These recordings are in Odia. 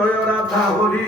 জয় রাধা হরি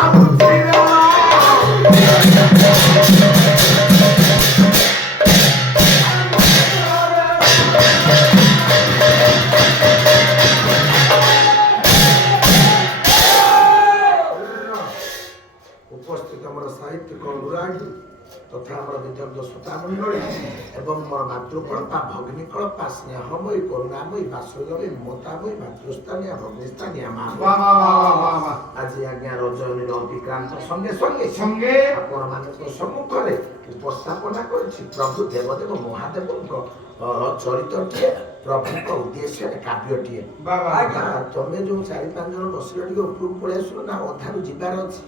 Amen. उपस्थित आम साहित्यिक अनुरागी तथा आम विदग्ध श्रोतामंडली एवं मोर मातृकल्पा भगिनीकल्पा स्नेहमयी करुणामयी बात्सल्यमयी ममतामयी मातृस्थानीय भगिनीस्थानीय माँ आज आज्ञा रजनी अतिक्रांत संगे संगे संगे आपण मानक सम्मुख में उपस्थापना करिछि प्रभु देवदेव महादेव चरित्रटीए प्रभु उद्देश्य काव्यटीए तमें जो 4-5 जन बसिल टे उपरକୁ पळै आसु ना अधारू जिबार अछि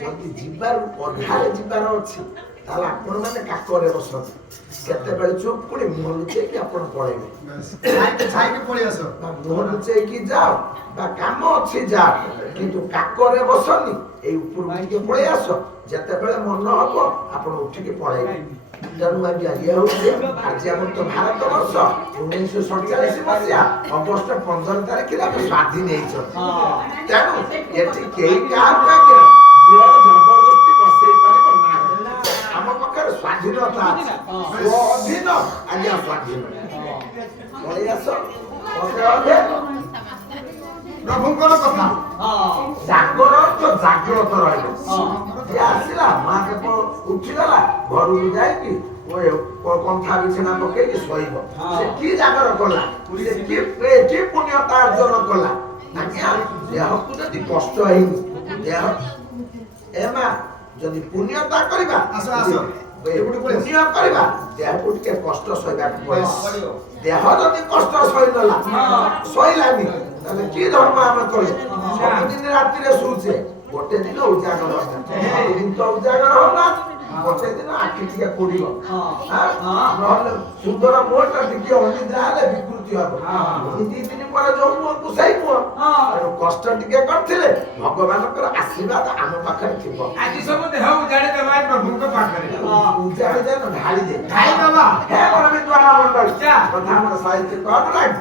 जदि जिबार अधारे जिबार अछि ताला आपण माने काकरे बसत केतेबेले चुप पुणी मुह लुचै कि आपण पळैबे छाई के पळै आसो मुह लुचै कि जाओ बा काम अछि जा किंतु काकरे बसनी ए उपरକୁ के पळै आसो जेतेबेले मन हबो आपण उठी के पळैबे तेणु आज्ञा ये होचे आज हम तो भारत वर्ष 1947 मसिया अगस्त 15 तारिख रे हम स्वाधीन हेछ तेणु एठी केही काम काके जे जबरदस्ती बसै पारे ना हम पकर स्वाधीनता स्वाधीन आज्ञा स्वाधीन पळै आसो पळे प्रभुଙ୍କର କଥା ଜାଗରତ ଜାଗ୍ରତ ରହିବ ଯେ ଆସିଲା ମା ଦେବ ଉଠିଗଲା ଘରକୁ ଯାଇକି କନ୍ଥା ବିଛଣା ପକେଇକି ଶୋଇବ ସେ କି ଜାଗର କଲା ସେ କି ପୁଣ୍ୟତା ଅର୍ଜନ କଲା ଆଜ୍ଞା ଦେହକୁ ଯଦି କଷ୍ଟ ହେଇନି ଦେହ ଏ ମା ଯଦି ପୁଣ୍ୟତା କରିବା ପୁଣ୍ୟ କରିବା ଦେହକୁ ଟିକେ କଷ୍ଟ ସହିବାକୁ ପଡ଼ିବ ଦେହ ଯଦି କଷ୍ଟ ସହିଲା ସହିଲାନି তাহলে কি ধর্ম আমরা করি সবদিন রাত্রিরে শুছে গোটে দিন উজাগর দিন তো উজাগর হল গোটে দিন আখি টিকে পড়িব নহলে সুন্দর মোটা টিকে অনিদ্রা হলে বিকৃতি হব এই 2 দিন পরে যে মুহূর্তু সেই মুহ কষ্ট টিকে করছিলে ভগবানଙ୍କର আশীর্বাদ ଆମ পাখରେ ଥିବ ଆଜି ସବୁ ଦେହ ଉଜାଡ଼ି ଦେବା ପ୍ରଭୁଙ୍କ ପାଖରେ ଉଜାଡ଼ି ଦେନ ଢାଳି ଦେ ଖାଇ ବାବା ହେ ପରମେ ଦ୍ୱାର ମଣ୍ଡଳ କଥା ଆମର ସାହିତ୍ୟ କଣ ଲାଗି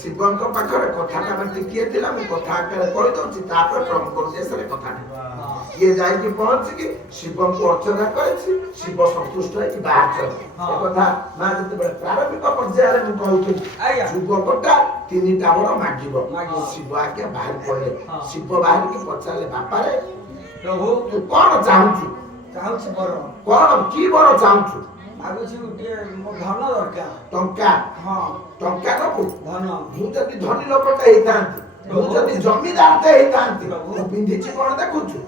शिवଙ୍କ ପାଖରେ କଥାଟା ଆମେ ଟିକିଏ ଥିଲା ମୁଁ କଥା ଆକାରରେ କହି ଦଉଛି ତାପରେ ପ୍ରଭୁଙ୍କ ଉଦ୍ଦେଶ୍ୟରେ କଥାଟା କିଏ ଯାଇକି ପହଞ୍ଚିକି ଶିବଙ୍କୁ ଅର୍ଚ୍ଚନା କରିଛି ଶିବ ସନ୍ତୁଷ୍ଟ ହେଇକି ବାହାରିଛନ୍ତି ଏ କଥା ମା ଯେତେବେଳେ ପ୍ରାରମ୍ଭିକ ପର୍ଯ୍ୟାୟରେ ମୁଁ କହୁଥିଲି ଯୁବକଟା 3ଟା ବର ମାଗିବ ଶିବ ଆଜ୍ଞା ବାହାରି ପଡ଼ିଲେ ଶିବ ବାହାରିକି ପଚାରିଲେ ବାପାରେ ପ୍ରଭୁ ତୁ କଣ ଚାହୁଁଛୁ ବର କଣ କି ବର ଚାହୁଁଛୁ आगुछि उठे मो धन दरकार टंका हां टंका को धन मु जदी धनी लोकटे हेतांती मु जदी जमीदार ते हेतांती मु पिंधिछि कोन देखुछु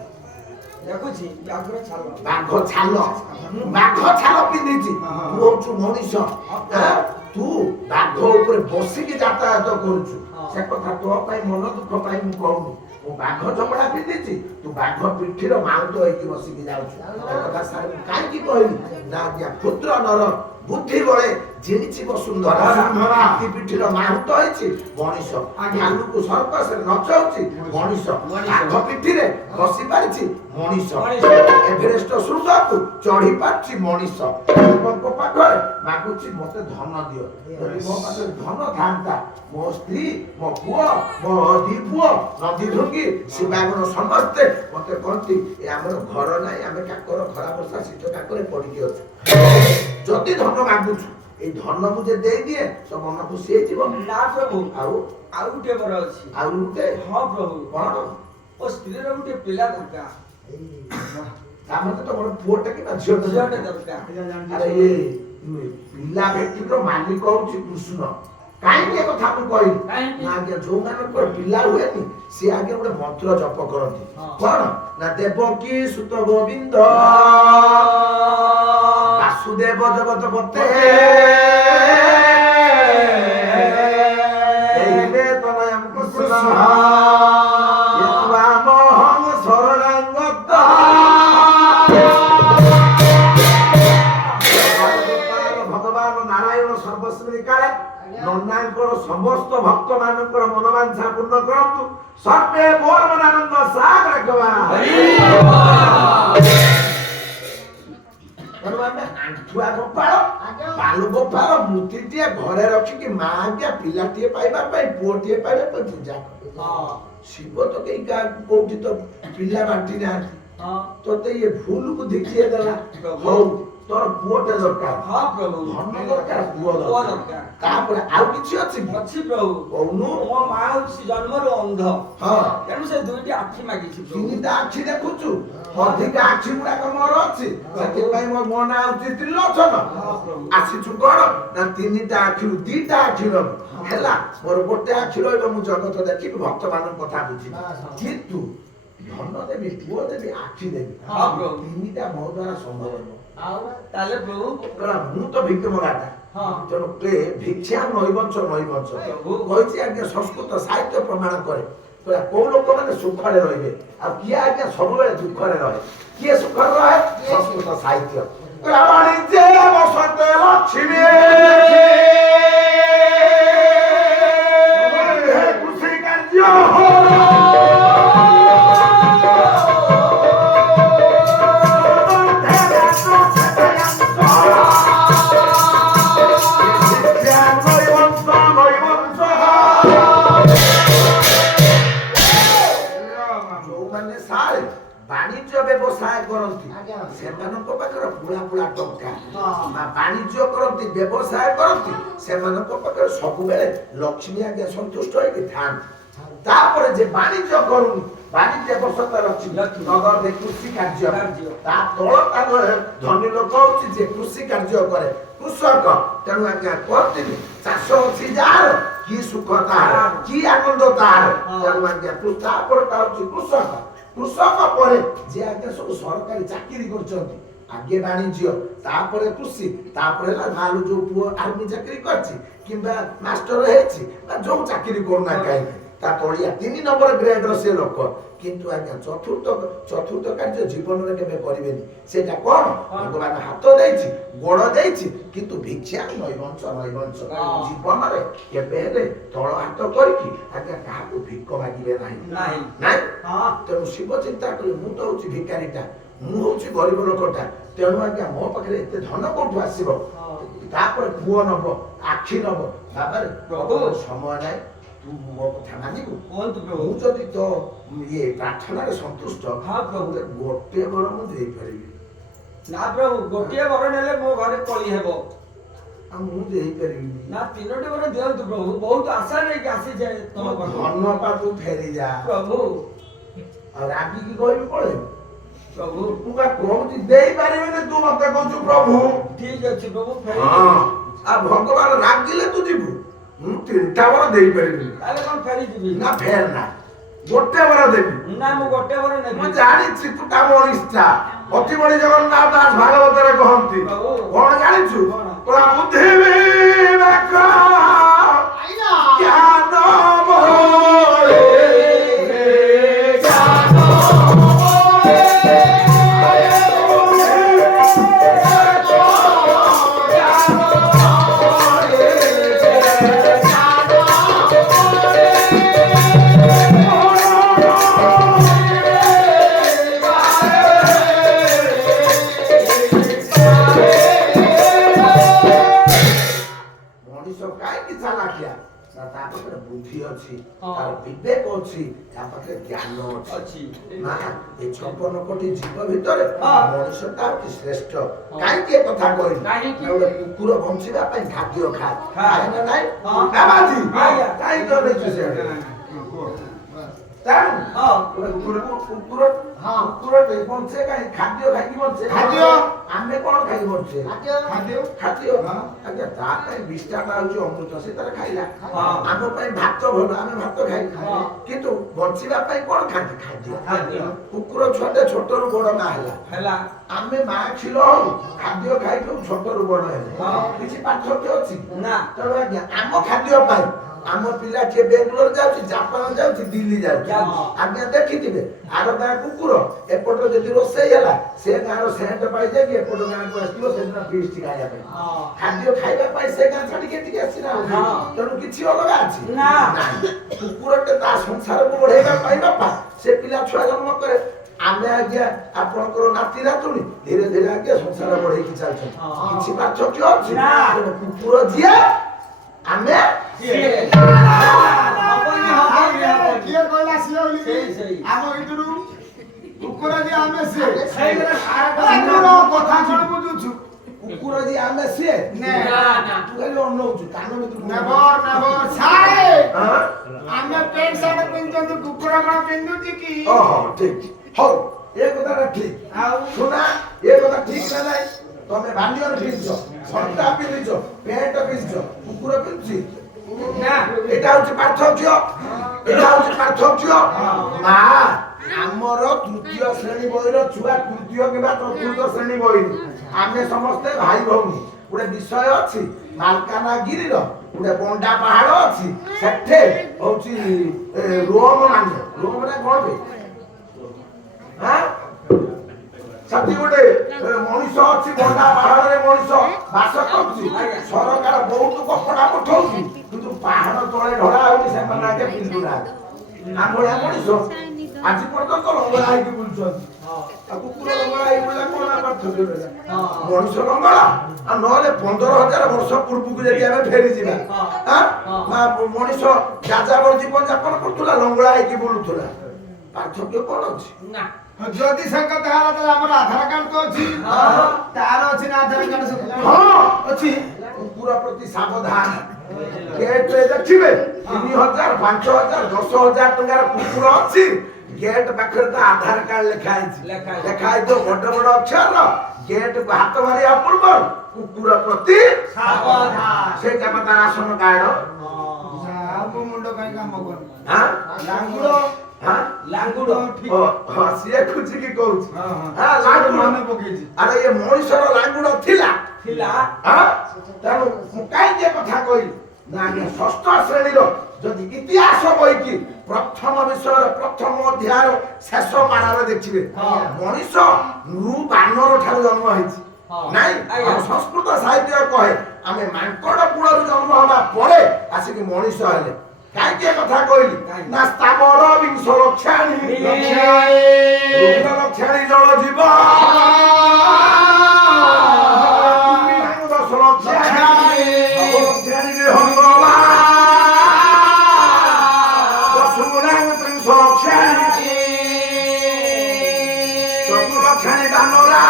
बाघ छाल पिंधिछि तू होछु मनीष तू बाघ ऊपर बसिकी यातायात करूछु से कथा तो पाई मन दुख पाई मु कहूनी मु बाघ चमड़ा पिंधिछि तू बाघ पिठीर माउतो होइकी बसिकी जाउछु ए कथा सारे काई की कहली ना या पुत्र नर बुद्धि बळे जिनिछि वसुंधरा हाथी पिठीर माउतो होइछि मनीष भालू को सर्कस नचाउछि मनीष बाघ पिठीरे बसि पारिछि मनीष एवरेस्ट शृंग को चढ़ी पाछि मनीष को पाखरे मागुछि मते धन दियो यदि मो पाखरे धन थांता मो स्त्री मो पुओ मो दी पुओ नदी ढुंगी शिवागुण समस्ते मते कहती ए हमर घर नाही हमें काकर खरा वर्षा शीत काकरे पड़ी अछि जति धन मागुछु ए धन मुझे दे दिए तो मन खुशी हे जीव ना प्रभु आउ गुटे बर अछि आउ गुटे हां प्रभु कोन ओ स्त्री रो गुटे पिला दरकार तामते तो बड़ पुओटा कि ना झियोटा दरकार अरे ये पिला व्यक्तिर मालिक होछि कृष्ण काई के कथा हम कहि ना जे जो मान पर पिला हुएनी से आगे बड़े मंत्र जप करती कोन ना देवकी सुत गोविंद वासुदेव जगत पते एइबे तनयम कृष्ण यत्वा मोहं शरणागत भगवान नारायण सर्वस्वी काले नन्नांकर समस्त भक्त मानकर मनोवांछा पूर्ण करंतु सर्वे बोलमनानंद सागर गवा आंठुआ गोपाल बालू गोपाल मूर्तिटिए घरे रखिकी माँ आज्ञा पिलाटिए पाइबा पाई पुओटिए पाइबा पाई पूजा शिव तो कई का कोठी तो पिला बांटी ना तो ये भूल बुद्धि किए देला हो ତୋର ପୁଅଟେ ଦରକାର। ହଁ ପ୍ରଭୁ। ଧନ ଦରକାର, ପୁଅ ଦରକାର। ତାପରେ ଆଉ କିଛି ଅଛି କି? ଅଛି ପ୍ରଭୁ। କହୁନୁ। ମୋ ମା ହଉଛି ଜନ୍ମରୁ ଅନ୍ଧ। ହଁ। ତେଣୁ ସେ ଦୁଇଟି ଆଖି ମାଗିଛି ପ୍ରଭୁ। ତିନିଟା ଆଖି ଦେଖୁଛୁ, ଅଧିକା ଆଖି ଗୁଡାକ ମୋର ଅଛି, ସେଥିପାଇଁ ମୋ ନାଁ ହଉଛି ତ୍ରିଲୋଚନ। ଆସିଛୁ କଣ ନା ତିନିଟା ଆଖିରୁ ଦିଟା ଆଖି ରହିବ। ହେଲା, ମୋର ଗୋଟେ ଆଖି ରହିବ, ମୁଁ ଜଗତ ଦେଖିବି, ଭକ୍ତମାନଙ୍କ କଥା ବୁଝିବି। କିନ୍ତୁ ଧନ ଦେବି, ପୁଅ ଦେବି, ଆଖି ଦେବି, ତିନିଟା ମୋ ଦ୍ୱାରା ସମ୍ଭବ ନୁହଁ। ତାହେଲେ ପ୍ରଭୁ ମୁଁ ତ ଭିକ ମଗାଟା, ତେଣୁ ଭିକ୍ଷା ନୈବଂଶ ନୈବଂଶ କହିଛି ଆଜ୍ଞା। ସଂସ୍କୃତ ସାହିତ୍ୟ ପ୍ରମାଣ କରେ କୋଉ ଲୋକମାନେ ସୁଖରେ ରହିବେ, ଆଉ କିଏ ଆଜ୍ଞା ସବୁବେଳେ ଦୁଃଖରେ ରହେ। କିଏ ସୁଖରେ ରହେ? ସଂସ୍କୃତ ସାହିତ୍ୟ। ବାଣିଜ୍ୟ ବସତେ ଲକ୍ଷ୍ମୀ କୃଷି କାର୍ଯ୍ୟ ବାଣିଜ୍ୟ ବ୍ୟବସାୟ କରନ୍ତି ସେମାନଙ୍କ ପାଖରେ ପୁଳା ପୁଳା ଟଙ୍କା, ବାଣିଜ୍ୟ କରନ୍ତି, ବ୍ୟବସାୟ କରନ୍ତି, ସେମାନଙ୍କ ପାଖରେ ସବୁବେଳେ ଲକ୍ଷ୍ମୀ ଆଜ୍ଞା ସନ୍ତୁଷ୍ଟ ହେଇକି ଥାଆନ୍ତି। ତାପରେ ଯେ ବାଣିଜ୍ୟ କରୁନି, ବାଣିଜ୍ୟ ବସତା ଲକ୍ଷ୍ମୀ ନଗଦ କୃଷି କାର୍ଯ୍ୟ, ତା ତଳ ଧନୀ ଲୋକ ହଉଛି ଯେ କୃଷି କାର୍ଯ୍ୟ କରେ, କୃଷକ। ତେଣୁ ଆଜ୍ଞା କହନ୍ତିନି ଚାଷ ଅଛି ଯାହାର କି ସୁଖ ତାହାର, କି ଆନନ୍ଦ ତାହାର। ତେଣୁ ଆଜ୍ଞା ତାପରଟା ହଉଛି କୃଷକ। କୃଷକ ପରେ ଯେ ଆଜ୍ଞା ସବୁ ସରକାରୀ ଚାକିରି କରିଛନ୍ତି, ଆଗେ ବାଣିଜ୍ୟ, ତାପରେ କୃଷି, ତାପରେ ହେଲା ମାଲୁ ଯୋଉ ପୁଅ ଆର୍ମି ଚାକିରି କରିଛି କିମ୍ବା ମାଷ୍ଟର ହେଇଛି ବା ଯୋଉ ଚାକିରି କରୁନା କାହିଁକି, ତା ତଳିଆ 3 ନମ୍ବର ଗ୍ରେଡର ସେ ଲୋକ। କିନ୍ତୁ ଆଜ୍ଞା ଚତୁର୍ଥ କାର୍ଯ୍ୟ ଜୀବନରେ କେବେ କରିବେନି। ସେଇଟା କଣ? ଭଗବାନ ହାତ ଦେଇଛି, ଗୋଡ ଦେଇଛି, କିନ୍ତୁ ଭିକ୍ଷା ନୈବଂଶ ନୈବଂଶ। ଜୀବନରେ କେବେ ହେଲେ ତଳ ହାତ କରିକି ଆଜ୍ଞା କାହାକୁ ଭିକ ମାଗିବେ ନାହିଁ। ତେଣୁ ଶିବ ଚିନ୍ତା କଲେ ମୁଁ ତ ହଉଛି ଭିକାରୀଟା, ମୁଁ ହଉଛି ଗରିବ ଲୋକଟା, ତେଣୁ ଆଜ୍ଞା ମୋ ପାଖରେ ଏତେ ଧନ କୋଉଠୁ ଆସିବ? ତାପରେ ପୁଅ ନବ, ଆଖି ନବ। ବାବାରେ ପ୍ରଭୁ ସମୟ ନାହିଁ, ତୁ ମୋ କଥା ମାନିବୁ? ମୁଁ ଯଦି ତ ଇଏ ପ୍ରାର୍ଥନାରେ ସନ୍ତୁଷ୍ଟ, ଗୋଟେ ବର ମୁଁ ଦେଇପାରିବି ନା ପ୍ରଭୁ। ଗୋଟିଏ ବର ନେଲେ ମୋ ଘରେ କଳି ହେବ, ଆଉ ମୁଁ ଦେଇପାରିବିନି। ନା 3ଟି ବର ଦିଅନ୍ତୁ ପ୍ରଭୁ, ବହୁତ ଆଶା ନେଇକି ଆସିଯାଏ ତମ ଧନ ପାଖକୁ ଫେରିଯା ପ୍ରଭୁ। ଆଉ ରାଗିକି କହିବି ପଳେଇବୁ ପ୍ରଭୁ? ମୁଁ ବା କହୁଛି ଦେଇପାରିବିନି, ତୁ ମତେ କହୁଛୁ ପ୍ରଭୁ। ଠିକ ଅଛି ପ୍ରଭୁ। ଆଉ ଭଗବାନ ରାଗିଲେ ତୁ ଯିବୁ। ମୁଁ 3ଟା ବର ଦେଇପାରିବିନି। ତାହେଲେ କଣ ଫେରିଯିବି? ନା ଫେର ନା, ଗୋଟେ ବର ଦେବି। ନା ମୁଁ ଗୋଟେ ବର ନେବି। ମୁଁ ଜାଣିଛି ତୁ ତା ମଣିଷା। ଅତିବଡି ଜଗନ୍ନାଥ ଦାସ ଭାଗବତରେ କହନ୍ତି କଣ ଜାଣିଛୁ? ବୁଦ୍ଧି ବିବେକ ଜ୍ଞାନ ବୁଦ୍ଧି ଅଛି, ତାର ବିବେକ ଅଛି, ତା ପାଖରେ ଜ୍ଞାନ ଅଛି। ନା ଏ 56 କୋଟି ଜୀବ ଭିତରେ ମଣିଷଟା ହଉଛି ଶ୍ରେଷ୍ଠ। କାହିଁକି ଏ କଥା କହିଲି? ଗୋଟେ କୁକୁର ବଞ୍ଚିବା ପାଇଁ ଖାଦ୍ୟ ଖାଏ ନା ନାଇଁ? କାହିଁକି ଅନେଇଛୁ ସେ? କୁକୁରଟେ ବଞ୍ଚେ କାହିଁ? ଖାଦ୍ୟ ଖାଇକି ବଞ୍ଚେ। ଆମେ କଣ ଖାଇକି ବଞ୍ଚେ? ଖାଦ୍ୟ। ଆଜ୍ଞା ତା ପାଇଁ ବିଷ୍ଠାଟା ହଉଛି ଅମୃତ, ସେ ତାର ଖାଇଲା। ଆମ ପାଇଁ ଭାତ ଭଲ, ଆମେ ଭାତ ଖାଇଲା। କିନ୍ତୁ ବଞ୍ଚିବା ପାଇଁ କଣ ଖାଆନ୍ତି? ଖାଦ୍ୟ। କୁକୁର ଛୁଆଟେ ଛୋଟରୁ ବଡ ନା ହେଲା, ଆମେ ମା କ୍ଷୀର ହଉ ଖାଦ୍ୟ ଖାଇକି ଛୋଟରୁ ବଡ ହେଲେ କିଛି ପାର୍ଥକ୍ୟ ଅଛି ନା? ତେଣୁ ଆଜ୍ଞା ଆମ ଖାଦ୍ୟ ପାଇଁ ଆମ ପିଲା କିଏ ବେଙ୍ଗଲୋର ଯାଉଛି, ଜାପାନ ଯାଉଛି, ଦିଲ୍ଲୀ ଯାଉଛି। ଆଜ୍ଞା ଦେଖିଥିବେ ଆର ଗାଁ କୁକୁର ଏପଟରେ ଯଦି ରୋଷେଇ ହେଲା, ସେ ଗାଁର ସେଣ୍ଟ ପାଇଯାଇକି ଏପଟ ଗାଁକୁ ଆସିଥିବ ସେଦିନ ଫିଷ୍ଟ ଖାଇବା ପାଇଁ, ଖାଦ୍ୟ ଖାଇବା ପାଇଁ ସେ ଗାଁ ଛାଡିକି ଏଠିକି ଆସିଲା। ତେଣୁ କିଛି ଅଲଗା ଅଛି ନା? କୁକୁରଟେ ତା ସଂସାରକୁ ବଢେଇବା ପାଇଁ ବାପା ସେ ପିଲା ଛୁଆ ଜନ୍ମ କରେ। ଆମେ ଆଜ୍ଞା ଆପଣଙ୍କର ନାତି ନାତୁଣୀ ଧୀରେ ଧୀରେ ଆଜ୍ଞା ସଂସାର ବଢେଇକି ଚାଲିଛନ୍ତି। କିଛି ପାର୍ଥକ୍ୟ ଅଛି? କୁକୁର ଯିଏ ଆମେ କୁକୁର ଯେ ଆମେ ସେ କଥା ଶୁଣି ବୁଝୁଛୁ। କୁକୁର ଯେ ଆମେ ସିଏ ନେ ତୁ ଖାଲି ଅନଉଛୁ କାନ ଭିତରୁ ନେବର ସାଏ ହଁ ଆମେ ପ୍ୟାଣ୍ଟ ସାର୍ଟ ପିନ୍ଧୁଛନ୍ତି କୁକୁର କଣ ପିନ୍ଧୁଛି କି ଓହୋ ଠିକ ହଉ ଏ କଥାଟା ଠିକ ଆଉ ଶୁଣା ଏ କଥା ଠିକ ନା ନାଇଁ ତମେ ବାନିୟନ ପିନ୍ଧିଛ ସନ୍ତା ପିନ୍ଧିଛ ପ୍ୟାଣ୍ଟ ପିନ୍ଧିଛ କୁକୁର ପିନ୍ଧୁଛି ନା এটা হচ্ছে পার্থক্য এটা হচ্ছে পার্থক্য মা আমার তৃতীয় শ্রেণী বইর ছুয়া তৃতীয় কিংবা চতুর্থ শ্রেণী বই আমি সমস্তে ভাই ভৌণী গোটে বিষয় ଅଛି ମାଲକାନଗିରିର ଗୋଟେ ବଣ୍ଡା ପାହାଡ଼ ଅଛି ସେଠି ହଉଛି ରୋମ ମାନେ କଣ ବେ ହଁ ସେଠି ଗୋଟେ ମଣିଷ ଅଛି ବଣ୍ଡା ପାହାଡ଼ରେ ମଣିଷ ବାସ କରୁଛି ସରକାର ବହୁତ କପଡ଼ା ପଠଉଛି କିନ୍ତୁ ପାହାଡ଼ ତଳେ ଢଳା ହଉଛି ସେମାନେ ଆଗେ ପିନ୍ଧୁନାହାନ୍ତି ଆମଭଳିଆ ମଣିଷ ଆଜି ପର୍ଯ୍ୟନ୍ତ ଲଙ୍ଗଳା ହେଇକି ବୁଲୁଛନ୍ତି ଆଉ କୁକୁର ଲଙ୍ଗଳା ହେଇ ବୁଲିଲା କଣ ପାର୍ଥକ୍ୟ ରହିଲା ମଣିଷ ଲଙ୍ଗଳା ଆଉ ନହେଲେ 15,000 ବର୍ଷ ପୂର୍ବକୁ ଯଦି ଆମେ ଫେରିଯିବା ମଣିଷ ଯାଯାବର ଜୀବନ ଯାପନ କରୁଥିଲା ଲଙ୍ଗଳା ହେଇକି ବୁଲୁଥିଲା ପାର୍ଥକ୍ୟ କଣ ଅଛି ନା ଯଦି ସେ କଥା ହେଲା ତାହେଲେ ଆମର ଆଧାର କାର୍ଡ ତ ଅଛି ତାର ଅଛି ନା ଆଧାର କାର୍ଡ ହଁ ଅଛି କୁକୁର ପ୍ରତି ସାବଧାନ ଗେଟରେ ଦେଖିବେ 3,000 5,000 10,000 ଟଙ୍କାର କୁକୁର ଅଛି ଗେଟ୍ ପାଖରେ ତ ଆଧାର କାର୍ଡ ଲେଖା ହେଇଛି ଲେଖା ହେଇଥିବ ବଡ ବଡ ଅକ୍ଷର ଗେଟ୍ ହାତ ମାରିବା ପୂର୍ବରୁ କୁକୁର ପ୍ରତି ସାବଧାନ ସେଇଟା ବା ତାର ରାସନ କାର୍ଡ ଆଉ ମୁଣ୍ଡ କାଇଁ କାମ କରୁନି ହଁ ଲାଙ୍ଗୁଡ ଲାଙ୍ଗୁଡ ହଁ ସିଏ ଖୁଚିକି କହୁଛି ହଁ ଲାଙ୍ଗୁଡ ମନେ ପକେଇଛି ଆରେ ଏ ମଣିଷର ଲାଙ୍ଗୁଡ ଥିଲା ଥିଲା ତେଣୁ ମୁଁ କାହିଁକି ଏ କଥା କହିଲି ନା ଆଜ୍ଞା ଷଷ୍ଠ ଶ୍ରେଣୀର ଯଦି ଇତିହାସ ବହିକି ପ୍ରଥମ ବିଷୟର ପ୍ରଥମ ଅଧ୍ୟାୟର ଶେଷ ପାରାରେ ଦେଖିବେ ମଣିଷ ବାନର ଠାରୁ ଜନ୍ମ ହେଇଛି ନାଇଁ ଆମ ସଂସ୍କୃତ ସାହିତ୍ୟ କହେ ଆମେ ମାଙ୍କଡ କୁଳରୁ ଜନ୍ମ ହେବା ପରେ ଆସିକି ମଣିଷ ହେଲେ କାହିଁକି ଏ କଥା କହିଲି ନା ସ୍ଥାବର ବିଂଶ ଲକ୍ଷାଣି ଲକ୍ଷାଣି ଜଳ ଜୀବ ଦଶ ଲକ୍ଷାଣି ତ୍ରିଶ ଲକ୍ଷାଣି ଚତୁର୍ଲକ୍ଷାଣି ଦାନରା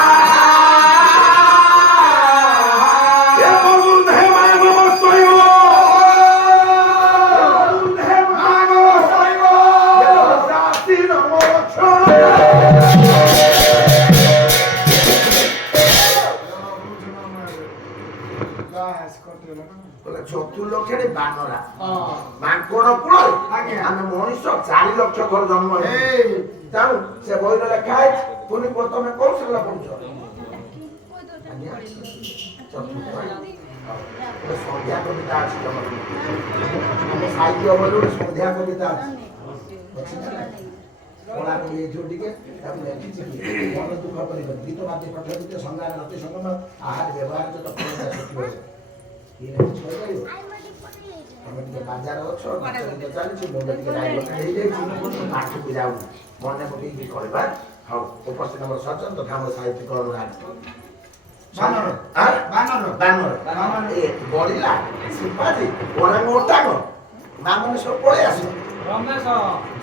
ଚତୁର୍ଲକ୍ଷାଣି ବାନରା ମାଙ୍କଡ କୂଳରେ ଆମେ ମଣିଷ 4 ଲକ୍ଷ ଥର ଜନ୍ମ ହେଇଛୁ ତେଣୁ ସେ ବହିରେ ଲେଖା ହେଇଛି ପୁଣି ତମେ କୋଉ ଶ୍ରେଣୀରେ ପଢୁଛ ସନ୍ଧ୍ୟା କବିତା ଅଛି ତମର ଆମ ସାହିତ୍ୟ ବହିରେ ଗୋଟେ ସନ୍ଧ୍ୟା କବିତା ଅଛି କଳା କବି ଏଇଥିରୁ ଟିକେ ତାକୁ ଲେଖିଛି କି ମନ ଦୁଃଖ କରିବ ଗୀତ ବାଦ୍ୟ ପଠ ଗୀତ ସଂଗ୍ରାମ ନତି ସଂଗମ ଆହାର ବ୍ୟବହାର ତ ଶିଖିବ ତମେ ଟିକେ ବାଜାର ଅଛ ଗୀତ ଚାଲିଛି ମୁଣ୍ଡ ଟିକେ ହେଇଯାଇଛି ପାଠକୁ ଯାଉନି ମନେ ପକେଇକି କହିବା ହଉ ଉପସ୍ଥିତ ଆମର ସଚନ ତଥା ଆମର ସାହିତ୍ୟିକ ଅନୁରାଗ ବଢିଲା ଶିବାଜୀ ଓରାଙ୍ଗ ଓଟାଙ୍ଗ ମା ମାନେ ସବୁ ପଳେଇ ଆସ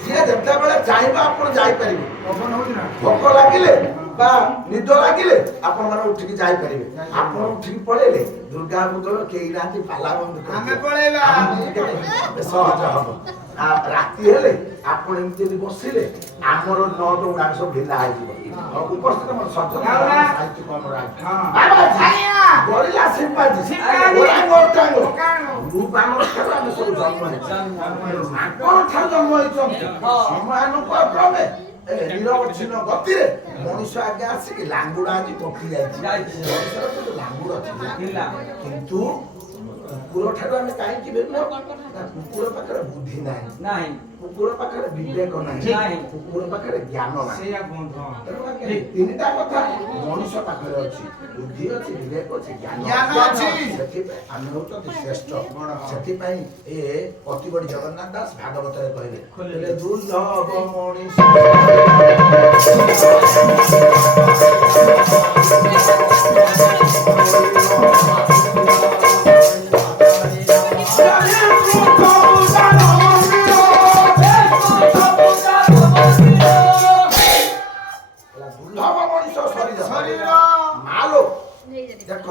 ଯିଏ ଯେତେବେଳେ ଚାହିଁବା ଆପଣ ଯାଇପାରିବେ ଭୋକ ଲାଗିଲେ ବା ନିଦ ଲାଗିଲେ ଆପଣ ମାନେ ଉଠିକି ଯାଇପାରିବେ ଆପଣ ଉଠିକି ପଳେଇଲେ ଦୁର୍ଗା ପୂଜାର କେହି ନାହାନ୍ତି ପାଲା ବନ୍ଦ ସହଜ ହବ ରାତି ହେଲେ ଆପଣ ଏମିତି ଯଦି ବସିଲେ ଆମର 9 ଗୁଡାକ ସବୁ ଢିଲା ହେଇଯିବ ଉପସ୍ଥିତ ମୋର ସଚେତନ ସାହିତ୍ୟିକ ଅନୁରାଗ ବଳିଲା ଶିବାଜୀ ଓରାଙ୍ଗ ଓଟାଙ୍ଗ ରୂପାଙ୍କର ଠାରୁ ଆମେ ସବୁ ଜନ୍ମ ହେଇଛୁ ମାଙ୍କର ଠାରୁ ଜନ୍ମ ହେଇଛନ୍ତି ସମୟାନୁକ୍ରମେ ନିରବଚ୍ଛିନ୍ନ ଗତିରେ ମଣିଷ ଆଗେ ଆସିକି ଲାଙ୍ଗୁଡ ଆଜି କଟି ଯାଇଛି ମଣିଷର କିନ୍ତୁ ଲାଙ୍ଗୁଡ ଥିଲା କିନ୍ତୁ କୁକୁର ଠାରୁ ଆମେ କାହିଁକି ଭିନ୍ନ ନା କୁକୁର ପାଖରେ ବୁଦ୍ଧି ନାହିଁ କୁକୁର ପାଖରେ ବିବେକ ନାହିଁ କୁକୁର ପାଖରେ ଜ୍ଞାନ ନାହିଁ ତିନିଟା କଥା ମଣିଷ ପାଖରେ ଅଛି ବୁଦ୍ଧି ଅଛି ବିବେକ ଅଛି ଜ୍ଞାନ ଅଛି ସେଥିପାଇଁ ଆମେ ହଉଛନ୍ତି ଶ୍ରେଷ୍ଠ ସେଥିପାଇଁ ଏ ଅତିବଡି ଜଗନ୍ନାଥ ଦାସ ଭାଗବତରେ କହିଲେ ଦୁର୍ଲଭ ମଣିଷ ଦୁର୍ଲଭ ମଣିଷ ଶରୀର ମାଲୋ ଦେଖ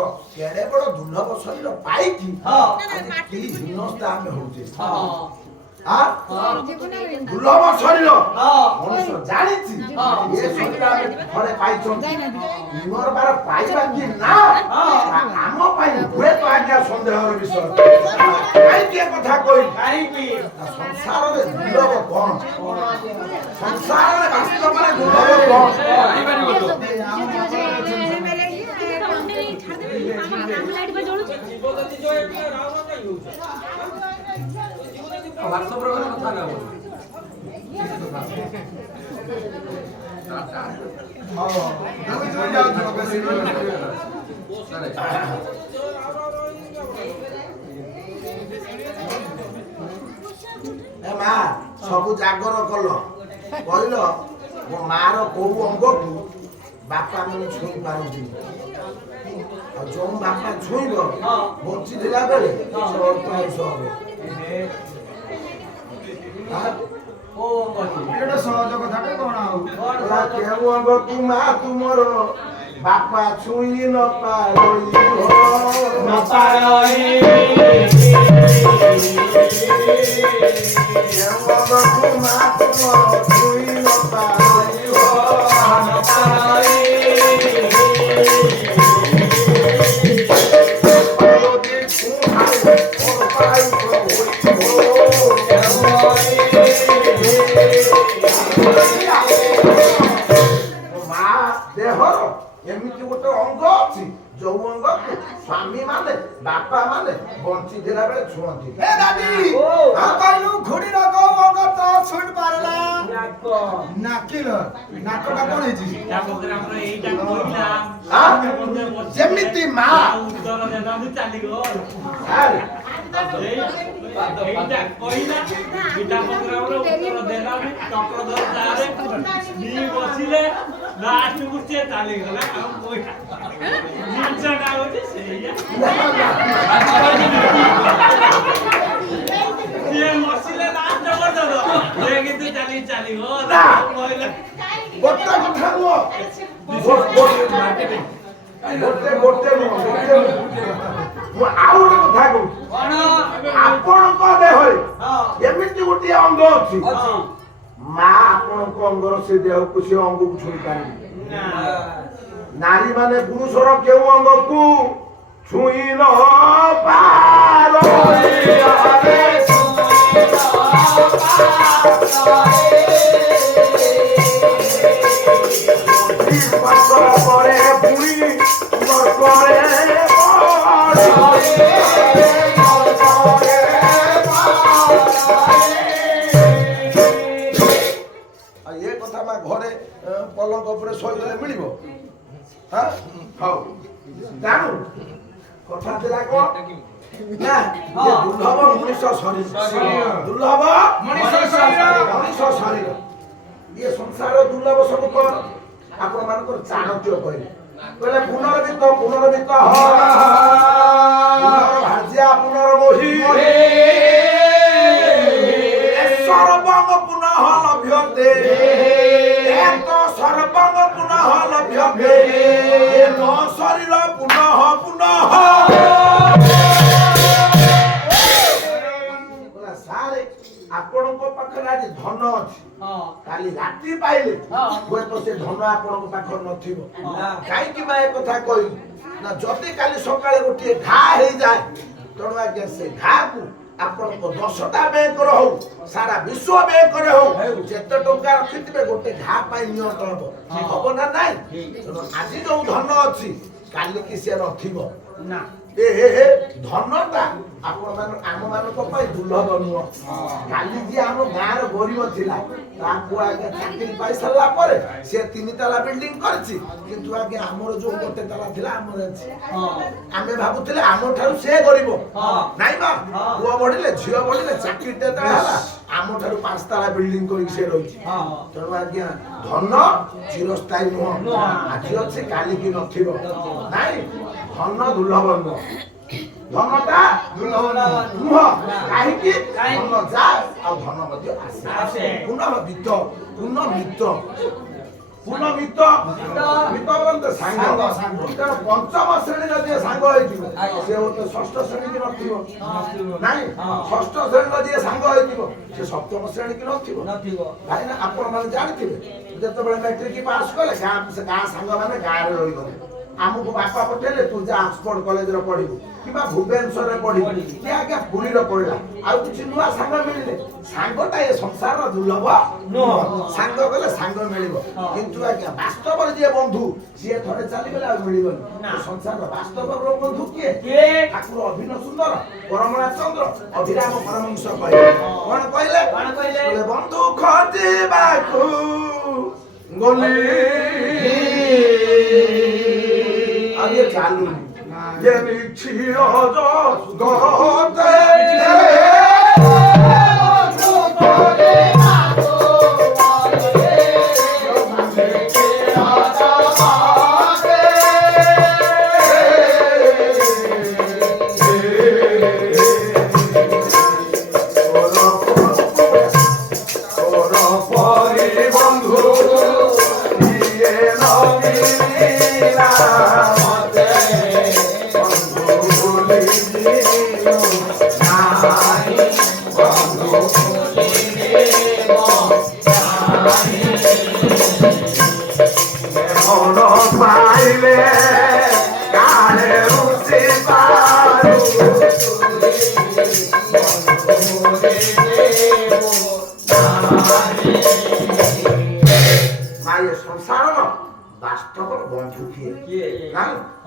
ପାଇକି ହଁ କି ହିନସ୍ତା ଆମେ ହଉଛେ ହଁ ଦୁର୍ଲଭ ଶରୀର ହଁ ମଣିଷ ଜାଣିଛି ଏ ଶରୀର ଆମେ ଥରେ ପାଇଛନ୍ତି ପୁନର୍ବାର ପାଇବା କି ନା ଆମ ପାଇଁ ହୁଏତ ଆଜ୍ଞା ସନ୍ଦେହର ବିଷୟ କାହିଁକି ଏ କଥା କହିଲି କାହିଁକି ସଂସାରରେ ଦୁର୍ଲଭ କଣ ସଂସାରରେ ବାସ୍ତବରେ ଦୁର୍ଲଭ କଣ ଏ ମା ସବୁ ଜାଗର କଲ କହିଲ ମୋ ମାର କୋଉ ଅଙ୍ଗକୁ ବାପା ମାନେ ଛୁଇଁ ପାରନ୍ତି ଆଉ ଯୋଉ ବାପା ଛୁଇଁବ ବଞ୍ଚିଥିଲା ବେଳେ ସେ ଅଳ୍ପ ଆୟୁଷ ହବ ଏଟା ସହଜ କଥାଟେ କଣ ଆଉ କେଉଁ ଅଙ୍ଗକୁ ମା ତୁମର ବାପା ଛୁଇଁ ନ ପାରଇ କେଉଁ ଅଙ୍ଗକୁ ମା ତୁମର ଛୁଇଁ ନ ପାରଇ ଦେହର ଏମିତି ଗୋଟେ ଅଙ୍ଗ ଅଛି ଯୋଉ ଅଙ୍ଗକୁ ସ୍ୱାମୀ ମାନେ ବାପା ମାନେ ବଞ୍ଚିଥିଲା ବେଳେ ଛୁଅନ୍ତି ଏ ଦାଦି କହିଲୁ ଘୁଡ଼ିର କୋଉ ଅଙ୍ଗ ତ ଛୁଇଁ ପାରେନା ନାକିଲ ନାକଟା କଣ ହେଇଛି ଯେମିତି ମା ବସିଲେ ଲାଷ୍ଟକୁ ସେ ଚାଲିଗଲା ଆଉ ଜିନିଷଟା ହଉଛି ସେଇଆ ସିଏ ବସିଲେ ଲାଷ୍ଟ ପର୍ଯ୍ୟନ୍ତ ସେ କିନ୍ତୁ ଚାଲିଗଲା କହିଲେ ଗୋଟେ କଥା ନୁହଁ ଗୋଟେ ନୁହଁ ମୁଁ ଆଉ ଗୋଟେ କଥା କହୁଛି ଆପଣଙ୍କ ଦେହରେ ଏମିତି ଗୋଟିଏ ଅଙ୍ଗ ଅଛି ମା ଆପଣଙ୍କ ଅଙ୍ଗର ସେ ଦେହକୁ ସେ ଅଙ୍ଗକୁ ଛୁଇଁ ପାରିବେ ନାରୀ ମାନେ ପୁରୁଷର କେଉଁ ଅଙ୍ଗକୁ ଛୁଇଁ ନ ପରେ ପୁଣି ଏ କଥା ମା ଘରେ ପଲଙ୍କ ଉପରେ ଶୋଇଲେ ମିଳିବ ହଉ ଜାଣୁ କଥା ଥିଲା କଣ ନା ଦୁର୍ଲଭ ମଣିଷ ଶରୀର ଦୁର୍ଲଭ ମଣିଷ ଶରୀର ଇଏ ସଂସାର ଦୁର୍ଲଭ ସବୁ କଣ ଆପଣ ମାନଙ୍କର ଚାଣକ୍ୟ କହିଲେ ପୁନର୍ବିତ ଭାଜିଆ ପୁନର୍ମୋହି সর্বঙ্গ পুনঃ লভ্যতে এত সর্বঙ্গ পুনঃ লভ্যতে ন শরীর পুনঃ সারে ଆପଣଙ୍କ ପାଖରେ ଆଜି ଧନ ଅଛି କାଲି ରାତି ପାଇଲେ ହୁଏତ ସେ ଧନ ଆପଣଙ୍କ ପାଖରେ ନଥିବ କାହିଁକି ବା ଏ କଥା କହିଲି ନା ଯଦି କାଲି ସକାଳେ ଗୋଟିଏ ଘା ହେଇଯାଏ ତେଣୁ ଆଜ୍ଞା ସେ ଘାକୁ ଆପଣଙ୍କ 10ଟା ବ୍ୟାଙ୍କର ହଉ ସାରା ବିଶ୍ୱ ବ୍ୟାଙ୍କରେ ହଉ ଯେତେ ଟଙ୍କା ରଖିଥିବେ ଗୋଟେ ଘା ପାଇଁ ନିୟନ୍ତ୍ରଣ ହବ ନା ନାଇଁ ତେଣୁ ଆଜି ଯୋଉ ଧନ ଅଛି କାଲିକି ସେ ନଥିବ ନା ଧନଟା ଆମ ମାନଙ୍କ ପାଇଁ ଦୁର୍ଲଭ ନୁହଁ କାଲି ଯିଏ ଆମ ଗାଁର ଗରିବ ଥିଲା ତାକୁ ଆଜ୍ଞା ଚାକିରି ପାଇ ସାରିଲା ପରେ ସେ 3 ତାଲା ବିଲ୍ଡିଂ କରିଛି କିନ୍ତୁ ଆଜ୍ଞା ଆମର ଯୋଉ ଗୋଟେ ତାଲା ଥିଲା ଆମର ଅଛି ଆମେ ଭାବୁଥିଲେ ଆମ ଠାରୁ ସେ ଗରିବ ନାଇଁ ମା ପୁଅ ବଢିଲେ ଝିଅ ବଢିଲେ ଚାକିରି ଯେତେବେଳେ ହେଲା ଆମ ଠାରୁ 5 ତାଲା ବିଲ୍ଡିଂ କରିକି ସେ ରହିଛି ତେଣୁ ଆଜ୍ଞା ଧନ ଚିରସ୍ଥାୟୀ ନୁହଁ ଆଜି ଅଛି କାଲିକି ନଥିବ ନାଇଁ ଧନ ଦୁର୍ଲଭ ନୁହଁ ଧନଟା ଦୁର୍ଲଭ ନୁହଁ କାହିଁକି ଧନ ଯାଏ ଆଉ ଧନ ମଧ୍ୟ ଆସେ ପୁନଃ ମିତ ପୁନ ମିତ ମିତ ବୋଲନ୍ତେ ସାଙ୍ଗ ସାଙ୍ଗ। ତେଣୁ ପଞ୍ଚମ ଶ୍ରେଣୀର ଯିଏ ସାଙ୍ଗ ହେଇଥିବ ସେ ହଉଛି ଷଷ୍ଠ ଶ୍ରେଣୀକି ନଥିବ ନାଇଁ ଷଷ୍ଠ ଶ୍ରେଣୀର ଯିଏ ସାଙ୍ଗ ହେଇଥିବ ସେ ସପ୍ତମ ଶ୍ରେଣୀକି ନଥିବ ନଥିବ ଭାଇ ନା ଆପଣ ମାନେ ଜାଣିଥିବେ ଯେତେବେଳେ ମାଟ୍ରିକ ପାସ୍ କଲେ ଗାଁ ସାଙ୍ଗମାନେ ଗାଁରେ ରହିଗଲେ ଆମକୁ ବାପା ପଠେଇଲେ ତୁ ଯା ଅକ୍ସଫୋର୍ଡ କଲେଜରେ ପଢିବୁ କିମ୍ବା ଭୁବନେଶ୍ୱରରେ ପଢିବୁ କି ଆଜ୍ଞା ପୁରୀରେ ପଢିଲା ଆଉ କିଛି ନୂଆ ସାଙ୍ଗ ମିଳିଲେ ସାଙ୍ଗଟା ଏ ସଂସାରର ଦୁର୍ଲଭ ନୁହଁ ସାଙ୍ଗ ଗଲେ ସାଙ୍ଗ ମିଳିବ କିନ୍ତୁ ଆଜ୍ଞା ବାସ୍ତବରେ ଯିଏ ବନ୍ଧୁ ସିଏ ଥରେ ଚାଲିଗଲେ ଆଉ ମିଳିବନି ସଂସାରର ବାସ୍ତବର ବନ୍ଧୁ କିଏ ଠାକୁର ଅଭିନ ସୁନ୍ଦର ପରମଣା ଚନ୍ଦ୍ର ଅଭିରାମ ପରମହଂସ କହିଲେ କଣ କହିଲେ ବନ୍ଧୁ ଖୋଜିବାକୁ ଗଲି আগে চালু যে ছিল জগতে পাইলে কালে উঠে পারু মায়ের সংসারর বাস্তবর বন্ধু কিଏ না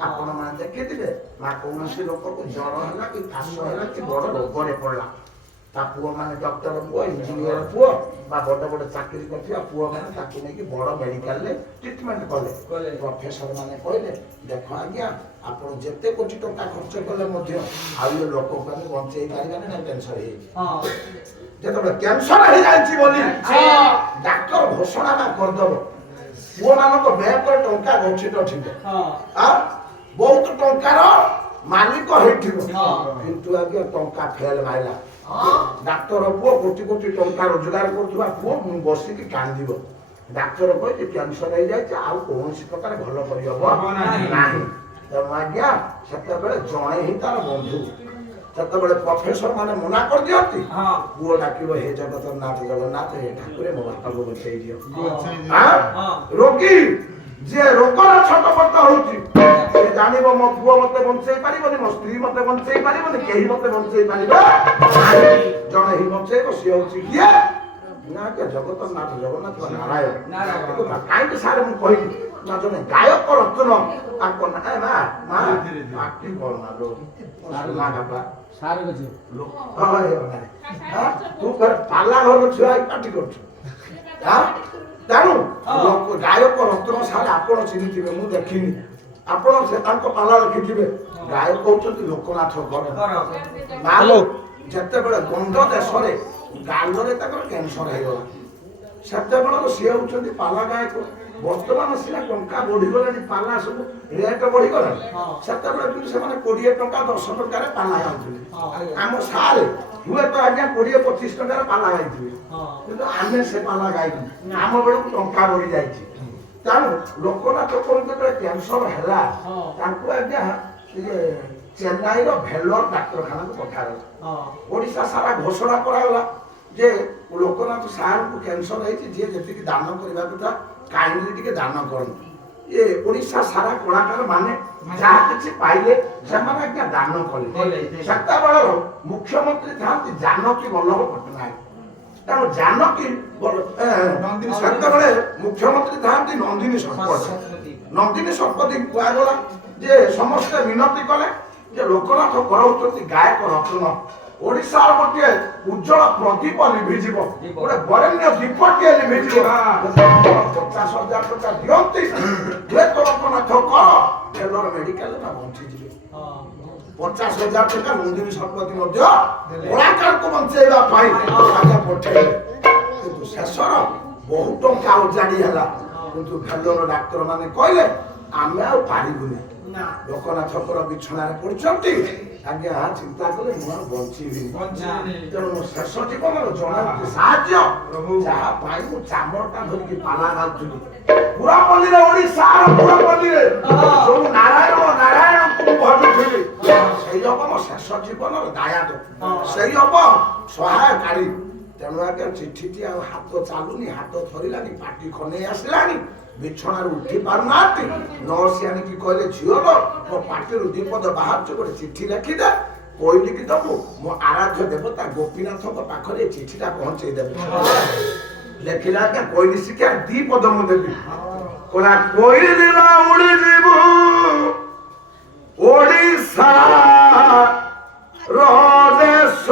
ଆପଣ ମାନେ ଦେଖିଥିବେ ନା କୌଣସି ଲୋକକୁ ଜ୍ୱର ହେଲା କି କାଶ ହେଲା କି ବଡ ରୋଗରେ ପଡିଲା ତା ପୁଅ ମାନେ ଡକ୍ଟର ପୁଅ ଇଞ୍ଜିନିୟର ପୁଅ ବା ବଡ ବଡ ଚାକିରି କରିଥିବା ପୁଅ ମାନେ ତାକୁ ନେଇକି ବଡ ମେଡିକାଲରେ ଟ୍ରିଟମେଣ୍ଟ କଲେ ପ୍ରଫେସର ମାନେ କହିଲେ ଦେଖ ଆଜ୍ଞା ଆପଣ ଯେତେ କୋଟି ଟଙ୍କା ଖର୍ଚ୍ଚ କଲେ ମଧ୍ୟ ଆଉ ଏ ଲୋକକୁ ଆମେ ବଞ୍ଚେଇ ପାରିବାନି ନା କ୍ୟାନ୍ସର ହେଇଛି ଯେତେବେଳେ କ୍ୟାନ୍ସର ହେଇଯାଇଛି ବୋଲି ଡାକ୍ତର ଘୋଷଣା କରିଦବ ପୁଅ ମାନଙ୍କ ବ୍ୟାଙ୍କରେ ଟଙ୍କା ଗଚ୍ଛିତ ଥିବ ବହୁତ ଟଙ୍କାର ମାଲିକ ହେଇଥିବ କିନ୍ତୁ ଆଜ୍ଞା ଟଙ୍କା ଫେଲ ମାରିଲା ଡାକ୍ତର ପୁଅ କୋଟି କୋଟି ଟଙ୍କା ରୋଜଗାର କରୁଥିବା ପୁଅ ବସିକି କାନ୍ଦିବ ଡାକ୍ତର କହିଛି କ୍ୟାନ୍ସର ହେଇଯାଇଛି ଆଉ କୌଣସି ପ୍ରକାର ଭଲ କରିହବ ନାହିଁ ତେଣୁ ଆଜ୍ଞା ସେତେବେଳେ ଜଣେ ହିଁ ତାର ବନ୍ଧୁ ସେତେବେଳେ ପ୍ରଫେସର ମାନେ ମନା କରିଦିଅନ୍ତି ପୁଅ ଡାକିବ ହେ ଜଗନ୍ନାଥ ଜଗନ୍ନାଥ ହେ ଠାକୁରେ ମୋ ବାପାକୁ ବଞ୍ଚେଇ ଦିଅ ରୋଗୀ ଯିଏ ରୋଗର ଛଟପଟ ହଉଛି ସେ ଜାଣିବ ମୋ ପୁଅ ମତେ ବଞ୍ଚେଇ ପାରିବନି ମୋ ସ୍ତ୍ରୀ ମତେ ବଞ୍ଚେଇ ପାରିବନି କେହି ମତେ ବଞ୍ଚେଇ ପାରିବ ଜଣେ ହିଁ ବଞ୍ଚେଇବ ସିଏ ହଉଛି କିଏ ନା ଜଗନ୍ନାଥ ଜଗନ୍ନାଥ ନାରାୟଣ କାହିଁକି ସାର୍ ମୁଁ କହିଲି ନା ଜଣେ ଗାୟକ ରତ୍ନ ତାଙ୍କ ମାଟି କଣ ତୁ ପାଲା ଘର ଛୁଆ ପାଟି କରୁଛୁ ତେଣୁ ଗାୟକ ରତ୍ନ ସାର୍ ଆପଣ ଚିହ୍ନିଥିବେ ମୁଁ ଦେଖିନି ଆପଣ ସେ ତାଙ୍କ ପାଲା ଦେଖିଥିବେ ଗାୟକ ହଉଛନ୍ତି ଲୋକନାଥ କର ଯେତେବେଳେ ଗନ୍ଧ ଦେଶରେ ଗାଲରେ ତାଙ୍କର କ୍ୟାନ୍ସର ହେଇଗଲା ସେତେବେଳେ ସିଏ ହଉଛନ୍ତି ପାଲା ଗାୟକ ବର୍ତ୍ତମାନ ସିନା ଟଙ୍କା ବଢିଗଲାଣି ପାଲା ସବୁ ରେଟ୍ ବଢିଗଲାଣି ସେତେବେଳେ କିନ୍ତୁ ସେମାନେ 20 ଟଙ୍କା 10 ଟଙ୍କାରେ ପାଲା ଗାଉଥିଲେ ଆମ ସାର୍ ହୁଏତ ଆଜ୍ଞା 20-25 ଟଙ୍କାରେ ପାଲା ଗାଇଥିବେ କିନ୍ତୁ ଆମେ ସେ ପାଲା ଗାଇବୁ ଆମ ବେଳକୁ ଟଙ୍କା ବଢି ଯାଇଛି ତେଣୁ ଲୋକନାଥ ଯେତେବେଳେ କ୍ୟାନ୍ସର ହେଲା ତାଙ୍କୁ ଆଜ୍ଞା ଚେନ୍ନାଇର ଭେଲୋର ଡାକ୍ତରଖାନାକୁ ପଠାଗଲା ଓଡ଼ିଶା ସାରା ଘୋଷଣା କରାଗଲା ଯେ ଲୋକନାଥ ସାର୍ଙ୍କୁ କ୍ୟାନ୍ସର ହେଇଛି ଯିଏ ଯେତିକି ଦାନ କରିବା କଥା କାଇଣ୍ଡଲି ଟିକେ ଦାନ କରନ୍ତୁ ଏ ଓଡ଼ିଶା ସାରା କଳାକାର ମାନେ ଯାହା କିଛି ପାଇଲେ ସେମାନେ ଆଜ୍ଞା ଦାନ କଲେ ସେତେବେଳର ମୁଖ୍ୟମନ୍ତ୍ରୀ ଥାନ୍ତି ଜାନକୀ ବଲ୍ଲଭ ପଟ୍ଟନାୟକ ତେଣୁ ଜାନକୀ ସେତେବେଳେ ମୁଖ୍ୟମନ୍ତ୍ରୀ ଥାନ୍ତି ନନ୍ଦିନୀ ଶତପଥୀ କୁହାଗଲା ଯେ ସମସ୍ତେ ମିନତି କଲେ ଯେ ଲୋକନାଥ କରାଉଛନ୍ତି ଗାୟକ ରତ୍ନ ଓଡ଼ିଶାର ଗୋଟିଏ ଉଜ୍ଜଳ ପ୍ରଦୀପ ଲିଭିଯିବ ଗୋଟେ ବରେଣ୍ୟ ଦୀପଟିଏ ଲିଭିଯିବ 50,000 ଟଙ୍କା ଦିଅନ୍ତି ହୁଏତ ଲୋକନାଥ କର ଭେଲୋର ମେଡିକାଲରେ ନା ବଞ୍ଚିଯିବେ 50,000 ଟଙ୍କା ନନ୍ଦିନୀ ଶତପଥୀ ମଧ୍ୟ କଳାକାରକୁ ବଞ୍ଚେଇବା ପାଇଁ ଆଜ୍ଞା ପଠେଇଲେ କିନ୍ତୁ ଶେଷର ବହୁ ଟଙ୍କା ଉଜାଡ଼ି ହେଲା କିନ୍ତୁ ଭେଲୋର ଡାକ୍ତର ମାନେ କହିଲେ ଆମେ ଆଉ ପାରିବୁନି ଲୋକନାଥଙ୍କର ବିଛଣାରେ ପଡୁଛନ୍ତି ଆଜ୍ଞା ଚିନ୍ତା କଲେ ମୁଁ ଆଉ ବଞ୍ଚିବି ତେଣୁ ମୋ ଶେଷ ଜୀବନର ଜଣେ ସାହାଯ୍ୟ ଯାହା ପାଇଁ ମୁଁ ଚାମଡ଼ଟା ଧରିକି ପାଲା ଗାଉଥିଲି ପୁରାପଲ୍ଲୀରେ ଓଡ଼ିଶାର ପୁରାପଲ୍ଲୀରେ ସବୁ ନାରାୟଣ ନାରାୟଣଙ୍କୁ ଭଜୁଥିଲି ସେଇ ହବ ମୋ ଶେଷ ଜୀବନର ଦାୟାଦ ସେଇ ହବ ସହାୟକାରୀ ତେଣୁ ଆଜ୍ଞା ଚିଠିଟି ଆଉ ହାତ ଚାଲୁନି ହାତ ଧରିଲାନି ପାଟି ଖନେଇ ଆସିଲାନି ବିଛଣାରୁ ଉଠି ପାରୁନାହାନ୍ତି ନର୍ସ ଆଣିକି କହିଲେ ଝିଅର ମୋ ପାଟିରୁ ଦିପଦ ବାହାରୁଛି ଗୋଟେ ଚିଠି ଲେଖିଦେ କହିଲିକି ଦବୁ ମୋ ଆରାଧ୍ୟ ଦେବତା ଗୋପୀନାଥଙ୍କ ପାଖରେ ଏ ଚିଠିଟା ପହଞ୍ଚେଇ ଦେବୁ ଲେଖିଲା ଆଜ୍ଞା କହିଲି ଶିକ୍ଷା ଦି ପଦ ମୁଁ ଦେବି କହିଲା କହିଲି ନା ଉଡ଼ିଯିବୁ ଓଡ଼ିଶା ରଦେଶ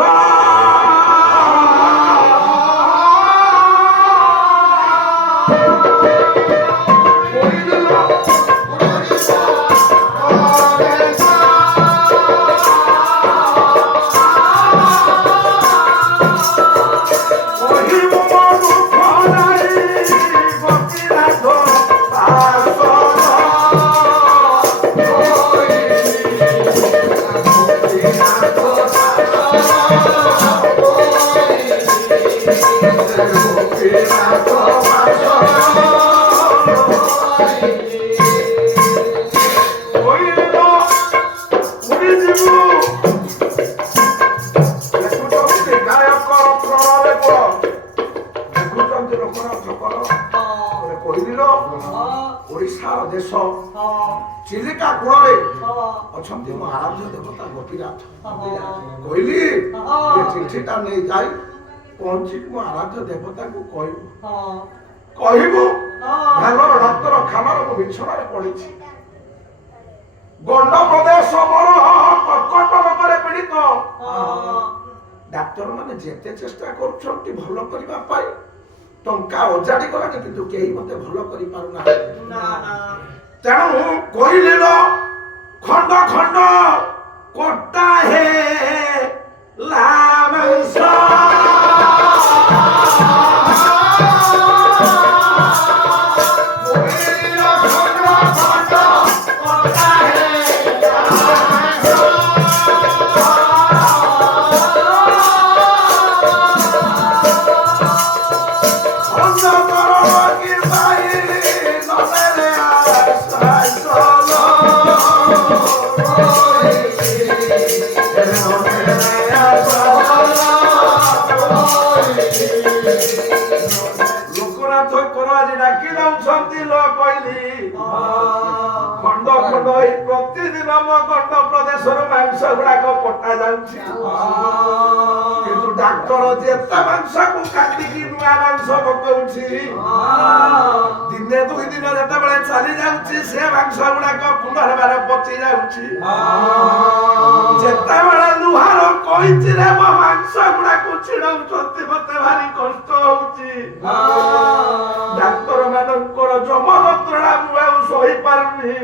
ଓଡ଼ିଶାର ଦେଶ ଚିଲିକା କୂଳରେ ଅଛନ୍ତି ମୋ ଆରାଧ୍ୟ ଦେବତା ଗୋପୀନାଥ କହିଲି ଏ ଚିଠିଟା ନେଇ ଯାଇ ପହଞ୍ଚିକି ମୋ ଆରାଧ୍ୟ ଦେବତାଙ୍କୁ କହିବୁ ଭାଲର ଡାକ୍ତର ଖାନାର ମୁଁ ବିଛଣାରେ ପଡ଼ିଛି ଗଣ୍ଡ ପ୍ରଦେଶ ମୋର କର୍କଟ ରୋଗରେ ପୀଡ଼ିତ ଡାକ୍ତର ମାନେ ଯେତେ ଚେଷ୍ଟା କରୁଛନ୍ତି ଭଲ କରିବା ପାଇଁ ଟଙ୍କା ଅଜାଡ଼ି ଗଲାଣି କିନ୍ତୁ କେହି ମତେ ଭଲ କରିପାରୁନାହାନ୍ତି ତେଣୁ କହିଲିର ଖଣ୍ଡ ଖଣ୍ଡ କଟା ହେ ଲାମାଂସ ଖଣ୍ଡ ଖଣ୍ଡ ଏଇ ପ୍ରତିଦିନ ମୋ ଗଣ୍ଡ ପ୍ରଦେଶର ମାଂସ ଗୁଡାକ କଟା ଯାଉଛି କିନ୍ତୁ ଡାକ୍ତର ଯେତେ ମାଂସକୁ କାଟିକି ନୂଆ ମାଂସ ପକଉଛି ଦିନେ ଦୁଇ ଦିନ ଯେତେବେଳେ ଚାଲି ଯାଉଛି ସେ ମାଂସ ଗୁଡାକ ପୁନର୍ବାର ପଚି ଯାଉଛି ଯେତେବେଳେ ଲୁହାର କହିଚିରେ ମୋ ମାଂସ ଗୁଡାକୁ ଛିଡଉଛନ୍ତି ମତେ ଭାରି କଷ୍ଟ ହଉଛି ଡାକ୍ତର ମାନଙ୍କର ଯମଯନ୍ତ୍ରଣା ମୁଁ ଆଉ ସହିପାରୁନି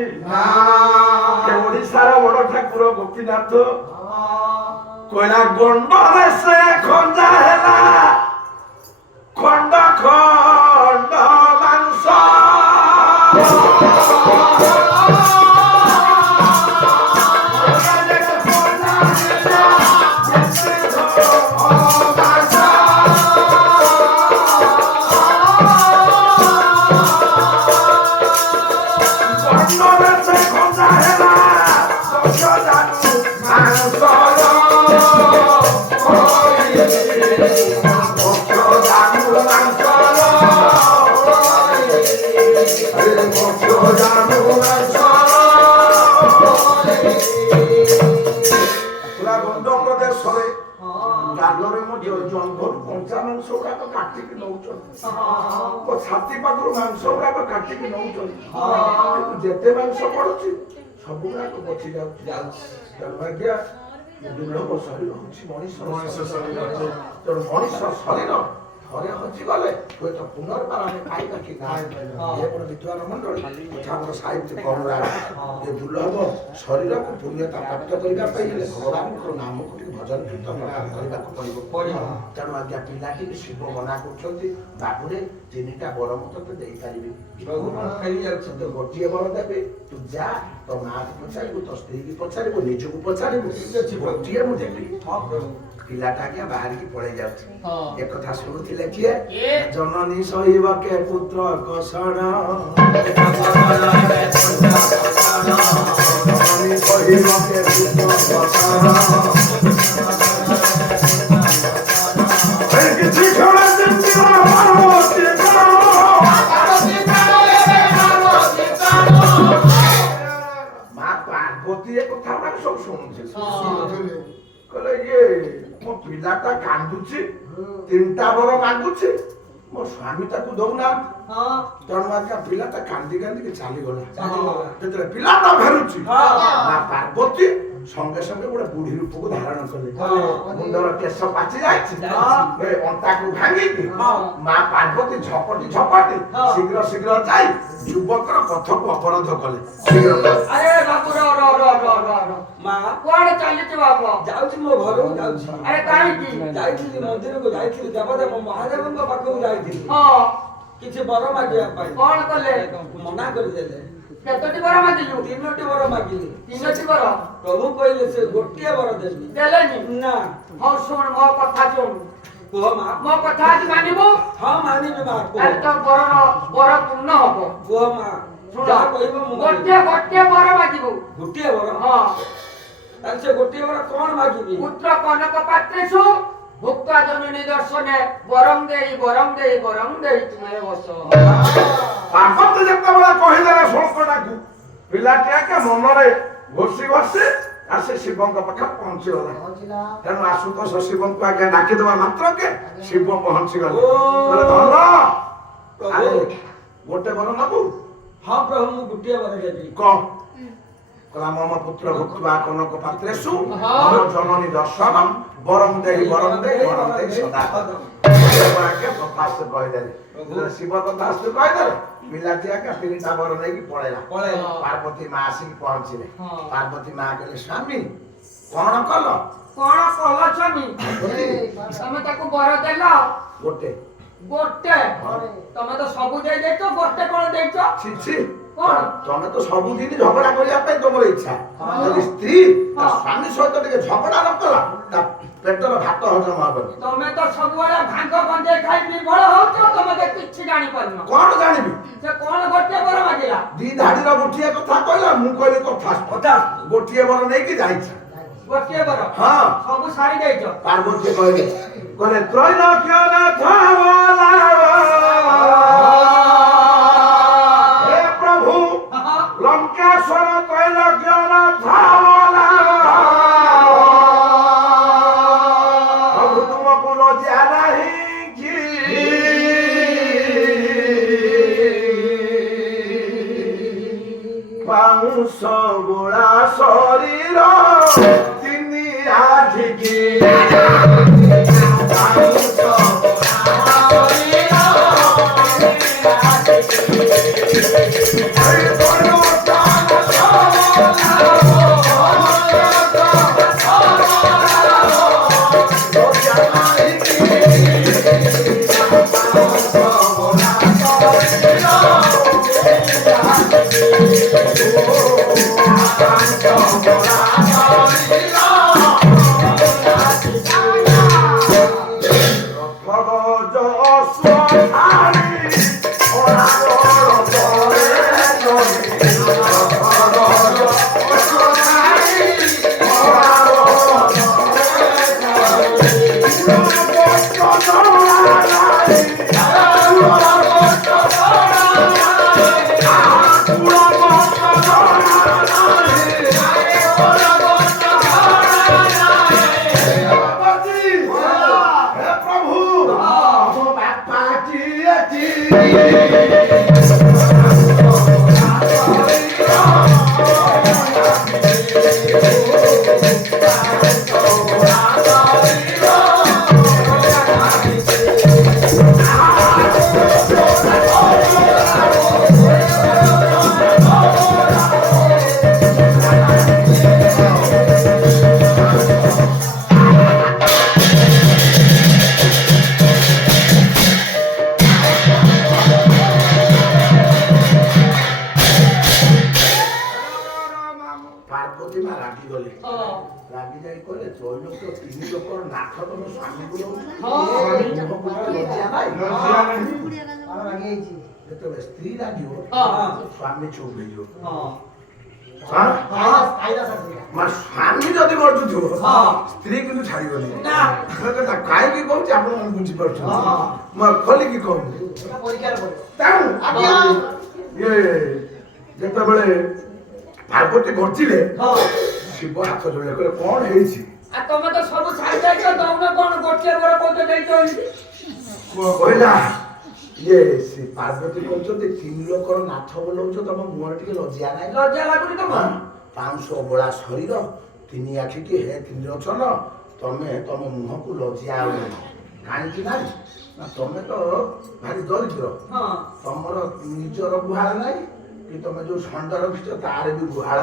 ଓଡ଼ିଶାର ବଡ ଠାକୁର ଗୋପୀନାଥ କହିଲା ଗଣ୍ଡରେ ସେ ଖଞ୍ଜା ହେଲା ଖଣ୍ଡ ଖଣ୍ଡ ମାଂସ ଜଙ୍ଗଲ କଞ୍ଚା ମାଂସ ଗୁଡାକ କାଟିକି ନଉଛନ୍ତି ଛାତି ପାଖରୁ ମାଂସ ଗୁଡାକ କାଟିକି ନଉଛନ୍ତି କିନ୍ତୁ ଯେତେ ମାଂସ ପଡୁଛି ସବୁ ଗୁଡାକ ବଞ୍ଚି ଯାଉଛି ତେଣୁ ଆଜ୍ଞା ଦୁର୍ଲଭ ଶରୀର ହଉଛି ମଣିଷ ଶରୀର ତେଣୁ ମଣିଷ ଶରୀର ଥରେ ହଜିଗଲେ ହୁଏତ ପୁନର୍ବାର ଆମେ ପାଇବା କି ନାହିଁ ବିଦ୍ୱାନ ମଣ୍ଡଳୀ ଆମର ସାହିତ୍ୟ କରୁଣାର ଏ ଦୁର୍ଲଭ ଶରୀରକୁ ପୁଣ୍ୟତା ପ୍ରାପ୍ତ କରିବା ପାଇଁ ହେଲେ ଭଗବାନଙ୍କ ନାମକୁ ଟିକେ ଭଜନ କୀର୍ତ୍ତନ କରିବାକୁ ପଡ଼ିବ ତେଣୁ ଆଜ୍ଞା ପିଲାଟି ଶିବ ମନା କରୁଛନ୍ତି ବାବୁରେ ତିନିଟା ବର ମୁଁ ତତେ ଦେଇପାରିବି ଗୋଟିଏ ବର ଦେବି ତୁ ଯା ତୋ ମାଆକୁ ପଚାରିବୁ ତୋ ସ୍ତ୍ରୀକି ପଚାରିବୁ ନିଜକୁ ପଚାରିବୁ ଗୋଟିଏ ମୁଁ ଦେବି ପିଲାଟାକେ ବାହାରିକି ପଳେଇ ଯାଉଛି ହଁ। ଏ କଥା ଶୁଣୁଥିଲେ କିଏ କିଏ? ଜନନୀ ସହିବକେ ପୁତ୍ର କଷଣ ଜନନୀ ସହିବକେ ପୁତ୍ର କଷଣ କିଛି କ୍ଷଣ ଯେମିତି ମା ପାର୍ବତୀ ଏ କଥା ଗୁଡାକ ସବୁ ଶୁଣୁଛି କହିଲେ ଇଏ ମୋ ପିଲାଟା କାନ୍ଦୁଛି 3ଟା ବର ମାଗୁଛି ମୋ ସ୍ୱାମୀ ତାକୁ ଦଉନାହାନ୍ତି ହଁ ତେଣୁ ଆଜ୍ଞା ପିଲାଟା କାନ୍ଦି କାନ୍ଦିକି ଚାଲିଗଲା ଚାଲିଗଲା। ଯେତେବେଳେ ପିଲାଟା ଫେରୁଛି ହଁ। ମା ପାର୍ବତୀ ସଙ୍ଗେ ସଙ୍ଗେ ଗୋଟେ ବୁଢୀ ରୂପକୁ ଧାରଣ କଲେ ହଁ। ମୁଣ୍ଡର କେଶ ପାଚି ଯାଇଛି ହଁ। ଏ ଅଣ୍ଟାକୁ ଭାଙ୍ଗିକି ହଁ। ମା ପାର୍ବତୀ ଝପଟି ଝପଟି ହଁ। ଶୀଘ୍ର ଶୀଘ୍ର ଯାଇ ଯୁବକର ପଥକୁ ଅବରୋଧ କଲେ ଶୀଘ୍ର ଆରେ ବାବୁ ର ମା କୁଆଡେ ଚାଲିଛୁ ବାବୁ ଯାଉଛି ମୋ ଘରକୁ ଯାଉଛି ଆରେ କାହିଁକି ଯାଇଥିଲି ମନ୍ଦିରକୁ ଯାଇଥିଲି ଦେବଦେବ ମହାଦେବଙ୍କ ପାଖକୁ ଯାଇଥିଲି ହଁ କିଛି ବର ମାଗିବା ପାଇଁ କଣ କଲେ ମନା କରିଦେଲେ କେତୋଟି ବର ମାଗିଲୁ 3ଟି ବର ମାଗିଲି 3ଟି ବର ପ୍ରଭୁ କହିଲେ ସେ ଗୋଟିଏ ବର ଦେବି ଦେଲେନି ନା ହଉ ଶୁଣ ମୋ କଥା ଶୁଣ କୁହ ମା ମୋ କଥା ଆଜି ମାନିବୁ ହଁ ମାନିବି ମା କୁହ ଆରେ ତ ବର ପୂର୍ଣ୍ଣ ହବ କୁହ ମା ଶୁଣ ଯାହା କହିବ ମୁଁ ମାନିବି। ଗୋଟିଏ ବର ମାଗିବୁ ଗୋଟିଏ ବର ହଁ ତାହେଲେ ସେ ଗୋଟିଏ ବର କଣ ମାଗିବି পুত্র কনক পাত্রেষু ভুক্তা জননী দর্শনে বরং দেই তুমি বস ପାର୍ବତୀ ଯେତେବେଳେ କହିଦେଲେ ଶୋକଟାକୁ ପିଲାଟି ଆଜ୍ଞା ମନରେ ଘୋଷି ଘୋଷି ଆସି ଶିବଙ୍କ ପାଖରେ ପହଞ୍ଚିଗଲା ତେଣୁ ଆଶୁତୋଷ ଶିବଙ୍କୁ ଆଜ୍ଞା ଡାକିଦେବା ମାତ୍ରକେ ଶିବ ପହଞ୍ଚିଗଲେ କହିଲେ ଧନ ଆରେ ଗୋଟେ ବର ନବୁ ହଁ ପ୍ରଭୁ ମୁଁ ଗୋଟିଏ ବର ଦେବି କହ କହିଲା ମମ ପୁତ୍ର ଭୁକ୍ତ୍ୱା କନକ ପାତ୍ରେଷୁ ମମ ଜନନୀ ଦର୍ଶନ ବରଂ ଦେହି ସଦା ଆଜ୍ଞା ତଥାସ୍ତୁ କହିଦେଲେ ଶିବ ତଥାସ୍ତୁ କହିଦେଲେ ପିଲାଟି ଆଜ୍ଞା 3ଟା ବର ନେଇକି ପଳେଇଲା ପାର୍ବତୀ ମା ଆସିକି ପହଞ୍ଚିଲେ ପାର୍ବତୀ ମା କହିଲେ ସ୍ୱାମୀ କଣ କଲ କଣ କଲ ସ୍ୱାମୀ ତମେ ତାକୁ ବର ଦେଲ ଗୋଟେ ତମେ ତ ସବୁ ଦେଇଛ ଗୋଟେ କଣ ଦେଇଛ ଛି ଛି କଣ? ତମେ ତ ସବୁଦିନ ଝଗଡା କରିବା ପାଇଁ ତମର ଇଚ୍ଛା ଯଦି ସ୍ତ୍ରୀ ତା ସ୍ୱାମୀ ସହିତ ଟିକେ ଝଗଡା ନ କଲା ତା ପେଟର ଭାତ ହଜମ ହବନି ତମେ ତ ସବୁବେଳେ ଭାଙ୍ଗ ଗଞ୍ଜେଇ ଖାଇ ବିଭଳ ହଉଛ ତମେ ତ କିଛି ଜାଣିପାରୁନ କଣ ଜାଣିବି ସେ କଣ ଗୋଟେ ବର ମାଗିଲା 2 ଧାଡିର ଗୋଟିଏ କଥା କହିଲା ମୁଁ କହିଲି କଥା ଗୋଟିଏ ବର ନେଇକି ଯାଇଛି ଗୋଟିଏ ବର ହଁ ସବୁ ସାରି ଦେଇଛ ପାର୍ବତୀ କହିଲେ ତ୍ରୈଲୋକ୍ୟ ନାଥ ହେ ପ୍ରଭୁ ଲଙ୍କେଶ୍ୱର ତ୍ରୈଲୋକ୍ୟ ନାଥ ପ୍ରଭୁ ତୁମକୁ ଲଜ୍ଜା ନାହିଁ କି ପାଉଁଶ ଗୋଳା ଶରୀର 3 ଆଖିକି ପାର୍ବତୀ ମା ରାଗି ଗଲେ ରାଗି ଯାଇ କହିଲେ ତ୍ରୈଲୋକ୍ୟ ତିନି ଲୋକର ନାଥ ତମ ସ୍ୱାମୀକୁ ଯେତେବେଳେ ସ୍ତ୍ରୀ ରାଗିବ ସ୍ୱାମୀ ଚୁପ୍ ହେଇଯିବ ସ୍ୱାମୀ ଯଦି ଗର୍ଜୁଥିବ ସ୍ତ୍ରୀ କିନ୍ତୁ ଛାଡିବନି କାହିଁକି କହୁଛି ଆପଣ ବୁଝିପାରୁଛନ୍ତି ମୁଁ ଖୋଲିକି କହୁନି ତେଣୁ ଇଏ ଯେତେବେଳେ ପାର୍ବତୀ ଗର୍ଜିଲେ ଶିବ ହାତ ଯୋଡ଼ିଲେ କହିଲେ କଣ ହେଇଛି ତମେ ତ ସବୁ ଛାଡି ଯାଇଛ ତମେ କଣ ଗୋଟିଏ ବର କହୁଛ ଦେଇଛ କହିଲା ଇଏ ସେ ପାର୍ବତୀ କହୁଛନ୍ତି ତିନି ଲୋକର ନାଥ ବୋଲଉଛ ତମ ମୁହଁରେ ଟିକେ ଲଜ୍ଜା ନାହିଁ ଲଜ୍ଜା ଲାଗୁନି ତମ ପାଉଁଶ ଅବଳା ଶରୀର ତିନି ଆଖିକି ହେ ତିନି ରଚନ ତମେ ତମ ମୁହଁକୁ ଲଜ୍ଜା ଆଉ କାହିଁକି ନାହିଁ ନା ତମେ ତ ଭାରି ଦରିଦ୍ର ତମର ନିଜର ଗୁହାଳ ନାହିଁ କି ତମେ ଯୋଉ ଷଣ୍ଢ ରଖିଛ ତାର ବି ଗୁହାଳ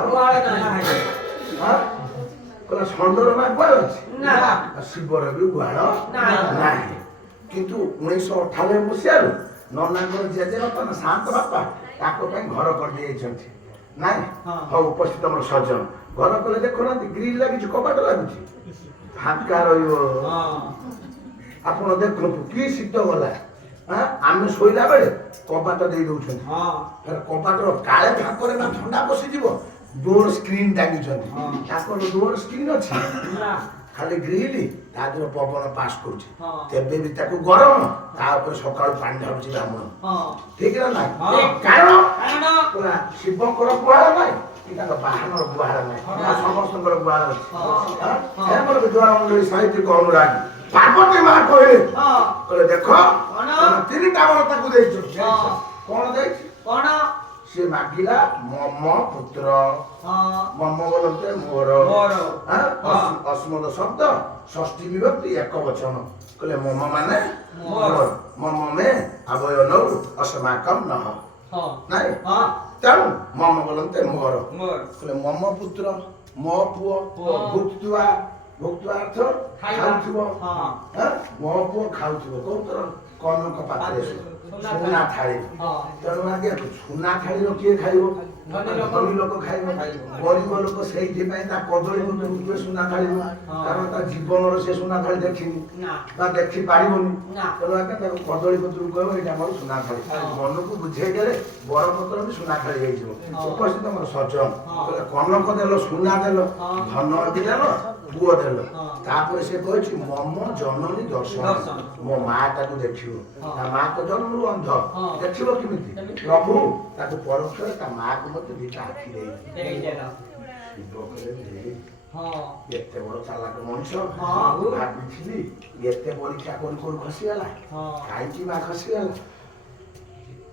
କହିଲା ଷଣ୍ଢର ନା ଗୁହାଳ ଅଛି ଶିବର ବି ଗୁହାଳ ନାହିଁ କିନ୍ତୁ 1998 ମସିହାରୁ ନନାଙ୍କର ଜେଜେବାପା ନା ଶାନ୍ତ ବାପା ତାଙ୍କ ପାଇଁ ଘର କରିଦେଇଛନ୍ତି ନାଇଁ ହଉ ଉପସ୍ଥିତ ଆମର ସଜ୍ଜନ ଘର କଲେ ଦେଖୁନାହାନ୍ତି ଗ୍ରିଲ ଲାଗିଛି କବାଟ ଲାଗୁଛି ଫାଙ୍କା ରହିବ ଆପଣ ଦେଖନ୍ତୁ କି ଶୀତ ଗଲା ଆମେ ଶୋଇଲା ବେଳେ କବାଟ ଦେଇ ଦଉଛନ୍ତି କବାଟର କାଳେ ଫାଙ୍କରେ ନା ଥଣ୍ଡା ପଶିଯିବ ଡୋର ସ୍କ୍ରିନ୍ ଟାଙ୍ଗିଛନ୍ତି ତାଙ୍କର ଡୋର ସ୍କ୍ରିନ୍ ଅଛି ଖାଲି ଗ୍ରିଲ ତା ଦେହରେ ପବନ ପାସ୍ କରୁଛି ତେବେ ବି ତାକୁ ଗରମ ତା ଉପରେ ସକାଳୁ ପାଣି ଢାଳୁଛି ବ୍ରାହ୍ମଣ ଠିକ ନା ନାଇଁ କାରଣ ଶିବଙ୍କର ଗୁହାଳ ନାହିଁ କି ତାଙ୍କ ବାହନର ଗୁହାଳ ନାହିଁ ସମସ୍ତଙ୍କର ଗୁହାଳ ଅଛି ଆମର ବିଦ୍ୱାନ ମଣ୍ଡଳୀ ସାହିତ୍ୟିକ ଅନୁରାଗ ପାର୍ବତୀ ମା କହିଲେ ଦେଖ ତିନିଟା ବର ତାକୁ ଦେଇଛ କଣ ଦେଇଛି କଣ ସେ ମାଗିଲା ମମ ପୁତ୍ର ମମ ବୋଲତେ ମୋର ଅସ୍ମଦ ଶବ୍ଦ ଷଷ୍ଠୀ ବିଭକ୍ତି ଏକ ବଚନ କହିଲେ ମମ ମାନେ ମମ ମେ ଆବୟ ନଉ ଅସମାକମ ନହ ନାଇଁ ତେଣୁ ମମ ବୋଲତେ ମୋର କହିଲେ ମମ ପୁତ୍ର ମୋ ପୁଅ ଭୁକ୍ତୁଆ ଭୁକ୍ତୁଆ ଅର୍ଥ ଖାଉଥିବ ମୋ ପୁଅ ଖାଉଥିବ କୋଉଥର କନକ ପାତ୍ରରେ ସୁନା ଥାଳି ତେଣୁ ଆଜ୍ଞା ସୁନା ଥାଳିର କିଏ ଖାଇବ ଧନୀ ଲୋକ ଖାଇବ ଗରିବ ଲୋକ ସେଇଥିପାଇଁ ତା କଦଳୀ ପତ୍ର ସୁନା ଥାଳି କାରଣ ତା ଜୀବନର ସେ ସୁନା ଥାଳି ଦେଖିନି ବା ଦେଖି ପାରିବନି ତେଣୁ ଆଜ୍ଞା ତାକୁ କଦଳୀ ପତ୍ରକୁ କହିବ ଏଇଟା ଆମର ସୁନା ଥାଳି ମନକୁ ବୁଝେଇ ଦେଲେ ବରପତ୍ର ବି ସୁନା ଥାଳି ହେଇଯିବ ଉପସ୍ଥିତ ଆମର ସଜ୍ଜନ କନକ ଦେଲ ସୁନା ଦେଲ ଧନ ବି ଦେଲ ପୁଅ ଦେଲ ତାପରେ ସେ କହିଛି ମମ ଜନନୀ ଦର୍ଶନ ମୋ ମା ତାକୁ ଦେଖିବ ତା ମା ତ ଜନ୍ମରୁ ଅନ୍ଧ ଦେଖିବ କେମିତି ପ୍ରଭୁ ତାକୁ ପରୋକ୍ଷରେ ତା ମାକୁ ମଧ୍ୟ ଦିଟା ଆଖି ଏତେ ବଡ ଚାଲାକ ମଣିଷ ଭାବିଥିଲି ଏତେ ପରୀକ୍ଷା କରୁ କରୁ ଖସିଗଲା କାହିଁକି ମା ଖସିଗଲା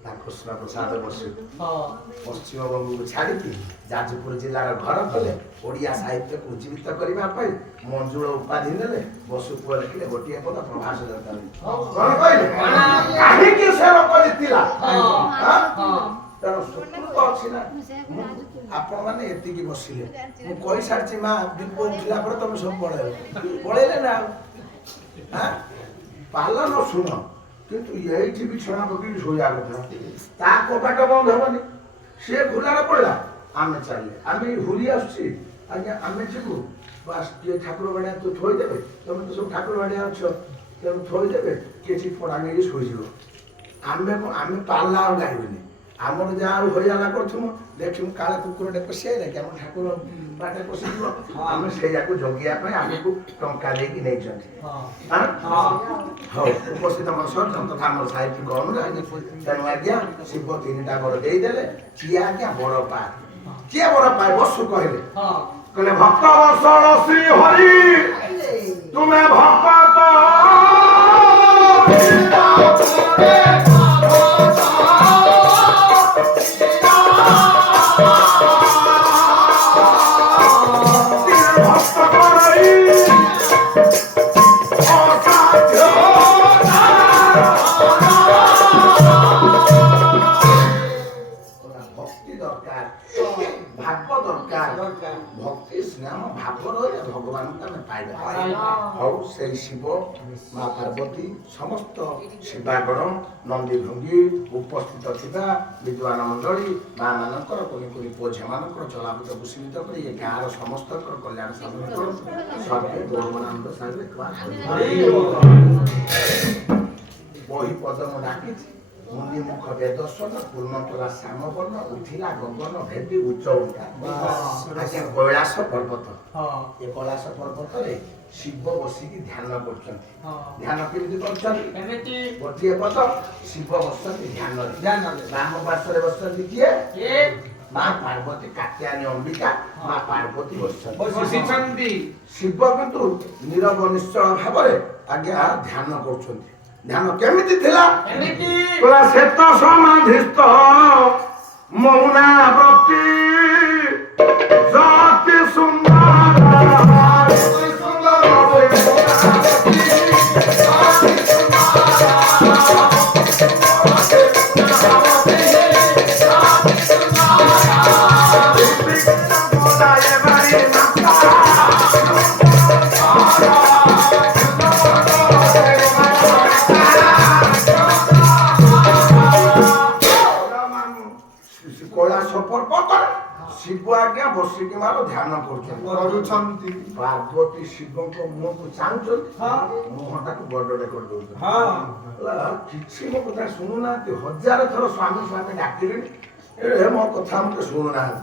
ତା କୃଷ୍ଣ ପ୍ରସାଦ ବସୁ ପଶ୍ଚିମବଙ୍ଗକୁ ଛାଡ଼ିକି ଯାଜପୁର ଜିଲ୍ଲାର ଘର କଲେ ଓଡ଼ିଆ ସାହିତ୍ୟକୁ ଉଜ୍ଜୀବିତ କରିବା ପାଇଁ ମଞ୍ଜୁଳ ଉପାଧି ନେଲେ ବସୁ ପୁଅ ଲେଖିଲେ ଗୋଟିଏ ପଦ ପ୍ରଭାସ ଦରକାର କଣ କହିଲେ କାହିଁକି ସେ ଲୋକ ଜିତିଲା ତେଣୁ ସୁକୃତ ଅଛି ନା ଆପଣ ମାନେ ଏତିକି ବସିଲେ ମୁଁ କହିସାରିଛି ମା ଦୀପ ଉଠିଲା ପରେ ତମେ ସବୁ ପଳେଇଲେ ନା ପାଲନ ଶୁଣ କିନ୍ତୁ ଏଇଠି ବିଛଣା ପକେଇକି ଶୋଇବା କଥା ତା କବାଟ ବନ୍ଦ ହବନି ସିଏ ଖୋଲାରେ ପଡିଲା ଆମେ ଚାଲିଲେ ଆମେ ହୁରି ଆସୁଛି ଆଜ୍ଞା ଆମେ ଯିବୁ ବାସ୍ କିଏ ଠାକୁର ବାଡ଼ିଆ ତୁ ଥୋଇଦେବେ ତମେ ତ ସବୁ ଠାକୁର ବାଡ଼ିଆ ଅଛ ତେଣୁ ଥୋଇଦେବେ କିଛି ପଡ଼ା ନେଇକି ଶୋଇଯିବ ଆମେ ପାଲା ଆଉ ଗାଇବେନି ଆମର ଯାହା ଆଉ ହଇରାଣ କରୁଥିବୁ ଦେଖିବୁ କାଳେ କୁକୁରଟେ ପଶିଆଇଲେ କି ଆମ ଠାକୁର ବାଟେ ପଶିଯିବ ଆମେ ସେଇଆକୁ ଜଗିବା ପାଇଁ ଆମକୁ ଟଙ୍କା ଦେଇକି ନେଇଛନ୍ତି ହଉ ଉପସ୍ଥିତ ଆମର ସଜ୍ଜନ ତଥା ଆମର ସାହିତ୍ୟିକ ଅନୁରାଗ ତେଣୁ ଆଜ୍ଞା ଶିବ ତିନିଟା ବର ଦେଇଦେଲେ କିଏ ଆଜ୍ଞା ବର ପାଏ କିଏ ବର ପାଏ ବସୁ କହିଲେ ଭକ୍ତ ବର୍ଷଣ ଶ୍ରୀ ହରି ତୁମେ ଭକ୍ତ ଭାଗ ଦରକାର ଭକ୍ତି ସ୍ନେହ ଭାବ ରହିଲେ ଭଗବାନଙ୍କୁ ଆମେ ପାଇବା। ହଉ ସେଇ ଶିବ ମା ପାର୍ବତୀ ସମସ୍ତ ଶିବାଗଣ ନନ୍ଦୀ ଭଙ୍ଗୀ ଉପସ୍ଥିତ ଥିବା ବିଦ୍ୱାନ ମଣ୍ଡଳୀ ମା ମାନଙ୍କର କୁନି କୁନି ପୁଅ ଝିଅମାନଙ୍କର ଚଳାପଥକୁ ସୀମିତ କରି ଏ ଗାଁର ସମସ୍ତଙ୍କର କଲ୍ୟାଣ ସାଧନ କରନ୍ତୁ। ସର୍ବେ ଗୌରବାନନ୍ଦ ସାଗରେ ବହି ପଦମ ଡାକିଛି ମୁନି ମୁଖ ବେଦସ୍ୱନ ପୂର୍ଣ୍ଣ କଲା ଶ୍ୟାମବର୍ଣ୍ଣ ଉଠିଲା ଗଗନ ଭେଟି ଉଚ୍ଚ ଉଠା। ଆଜ୍ଞା କୈଳାସ ପର୍ବତ ଏ କୈଳାସ ପର୍ବତରେ ଶିବ ବସିକି ଧ୍ୟାନ କରୁଛନ୍ତି। ଧ୍ୟାନ କେମିତି କରୁଛନ୍ତି? ଗୋଟିଏ ପଦ ଶିବ ବସନ୍ତି ଧ୍ୟାନରେ। ବାମ ପାର୍ଶ୍ୱରେ ବସନ୍ତି କିଏ? ମା ପାର୍ବତୀ କାତ୍ୟାୟନୀ ଅମ୍ବିକା ମା ପାର୍ବତୀ ବସିଛନ୍ତି। ଶିବ କିନ୍ତୁ ନିରବ ନିଶ୍ଚଳ ଭାବରେ ଆଜ୍ଞା ଧ୍ୟାନ କରୁଛନ୍ତି। ଧ୍ୟାନ କେମିତି ଥିଲା? ଶ୍ଵେତ ସମାଧିସ୍ଥ ମୌନାବ୍ରତି ଜାତି ଶିବ ଆଜ୍ଞା ବସିକି ମାର ଧ୍ୟାନ କରୁଛନ୍ତି। ପାର୍ବତୀ ଶିବଙ୍କ ମୁହଁକୁ ଚାହୁଁଛନ୍ତି, ମୁହଁଟାକୁ ବଡଟେ କରିଦଉଛନ୍ତି। କିଛି ମୋ କଥା ଶୁଣୁନାହାନ୍ତି। ହଜାର ଥର ସ୍ୱାମୀ ସ୍ୱାମୀ ଡାକିଲେଣି, ମୋ କଥା ମତେ ଶୁଣୁନାହାନ୍ତି।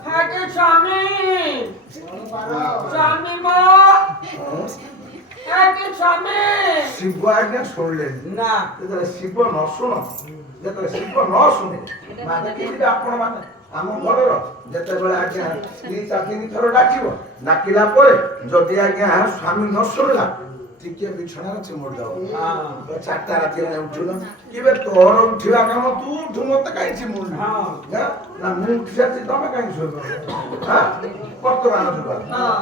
ଶିବ ଆଜ୍ଞା ଶୁଣିଲେନି ନା। ଯେତେବେଳେ ଶିବ ନ ଶୁଣ, ଯେତେବେଳେ ଶିବ ନ ଶୁଣେ ମା ଦେଖିଯିବେ ଆପଣ ମାନେ ଆମ ଘରର ଯେତେବେଳେ ଆଜ୍ଞା ସ୍ତ୍ରୀ 3 ଥର ଡାକିବ, ଡାକିଲା ପରେ ଯଦି ଆଜ୍ଞା ସ୍ୱାମୀ ନ ଶୁଣିଲା ଟିକେ ବିଛଣାରେ ଚିମୁଡ଼ି ଦବ। 4ଟା ରାତିରେ ଉଠିଲ କିବେ ତୋର ଉଠିବା କାମ ତୁ ଉଠୁ, ମତେ କାହିଁ ଚିମୁଡ଼ି ନା ମୁଁ ଉଠି ସାରିଛି ତମେ କାହିଁ ଶୋଇବ? ବର୍ତ୍ତମାନ ଯୁଗ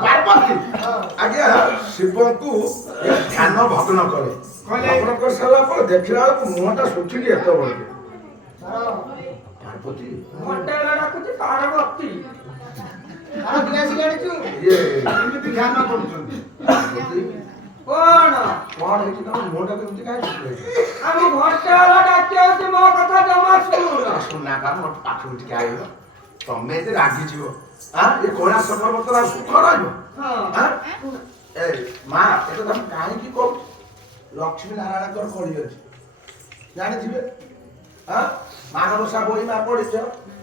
ପାର୍ବତୀ ଆଜ୍ଞା ଶିବଙ୍କୁ ଧ୍ୟାନ ଭଗ୍ନ କଲେ। ଭଗ୍ନ କରିସାରିଲା ପରେ ଦେଖିଲା ବେଳକୁ ମୁହଁଟା ଶୁଖିକି ଏତେ ବଳକେ ପାର୍ବତୀ ଧ୍ୟାନ କରୁଛନ୍ତି। କଣ ହେଇଛି ତମ ମୁହଁଟା କେମିତି କାହିଁ ଶୁଣା କା ମୋ ପାଖକୁ ଟିକେ ଆଇଲ। ତମେ ଯେ ରାଗିଯିବ ଏ କୈଳାସ ପର୍ବତର ସୁଖ ରହିବ। ଏ ମା ଏଟା ତମେ କାହିଁକି କହୁଛ? ଲକ୍ଷ୍ମୀ ନାରାୟଣଙ୍କର କଳି ଅଛି ଜାଣିଥିବେ। ମାଣବସା ବହି ମା ପଢିଛ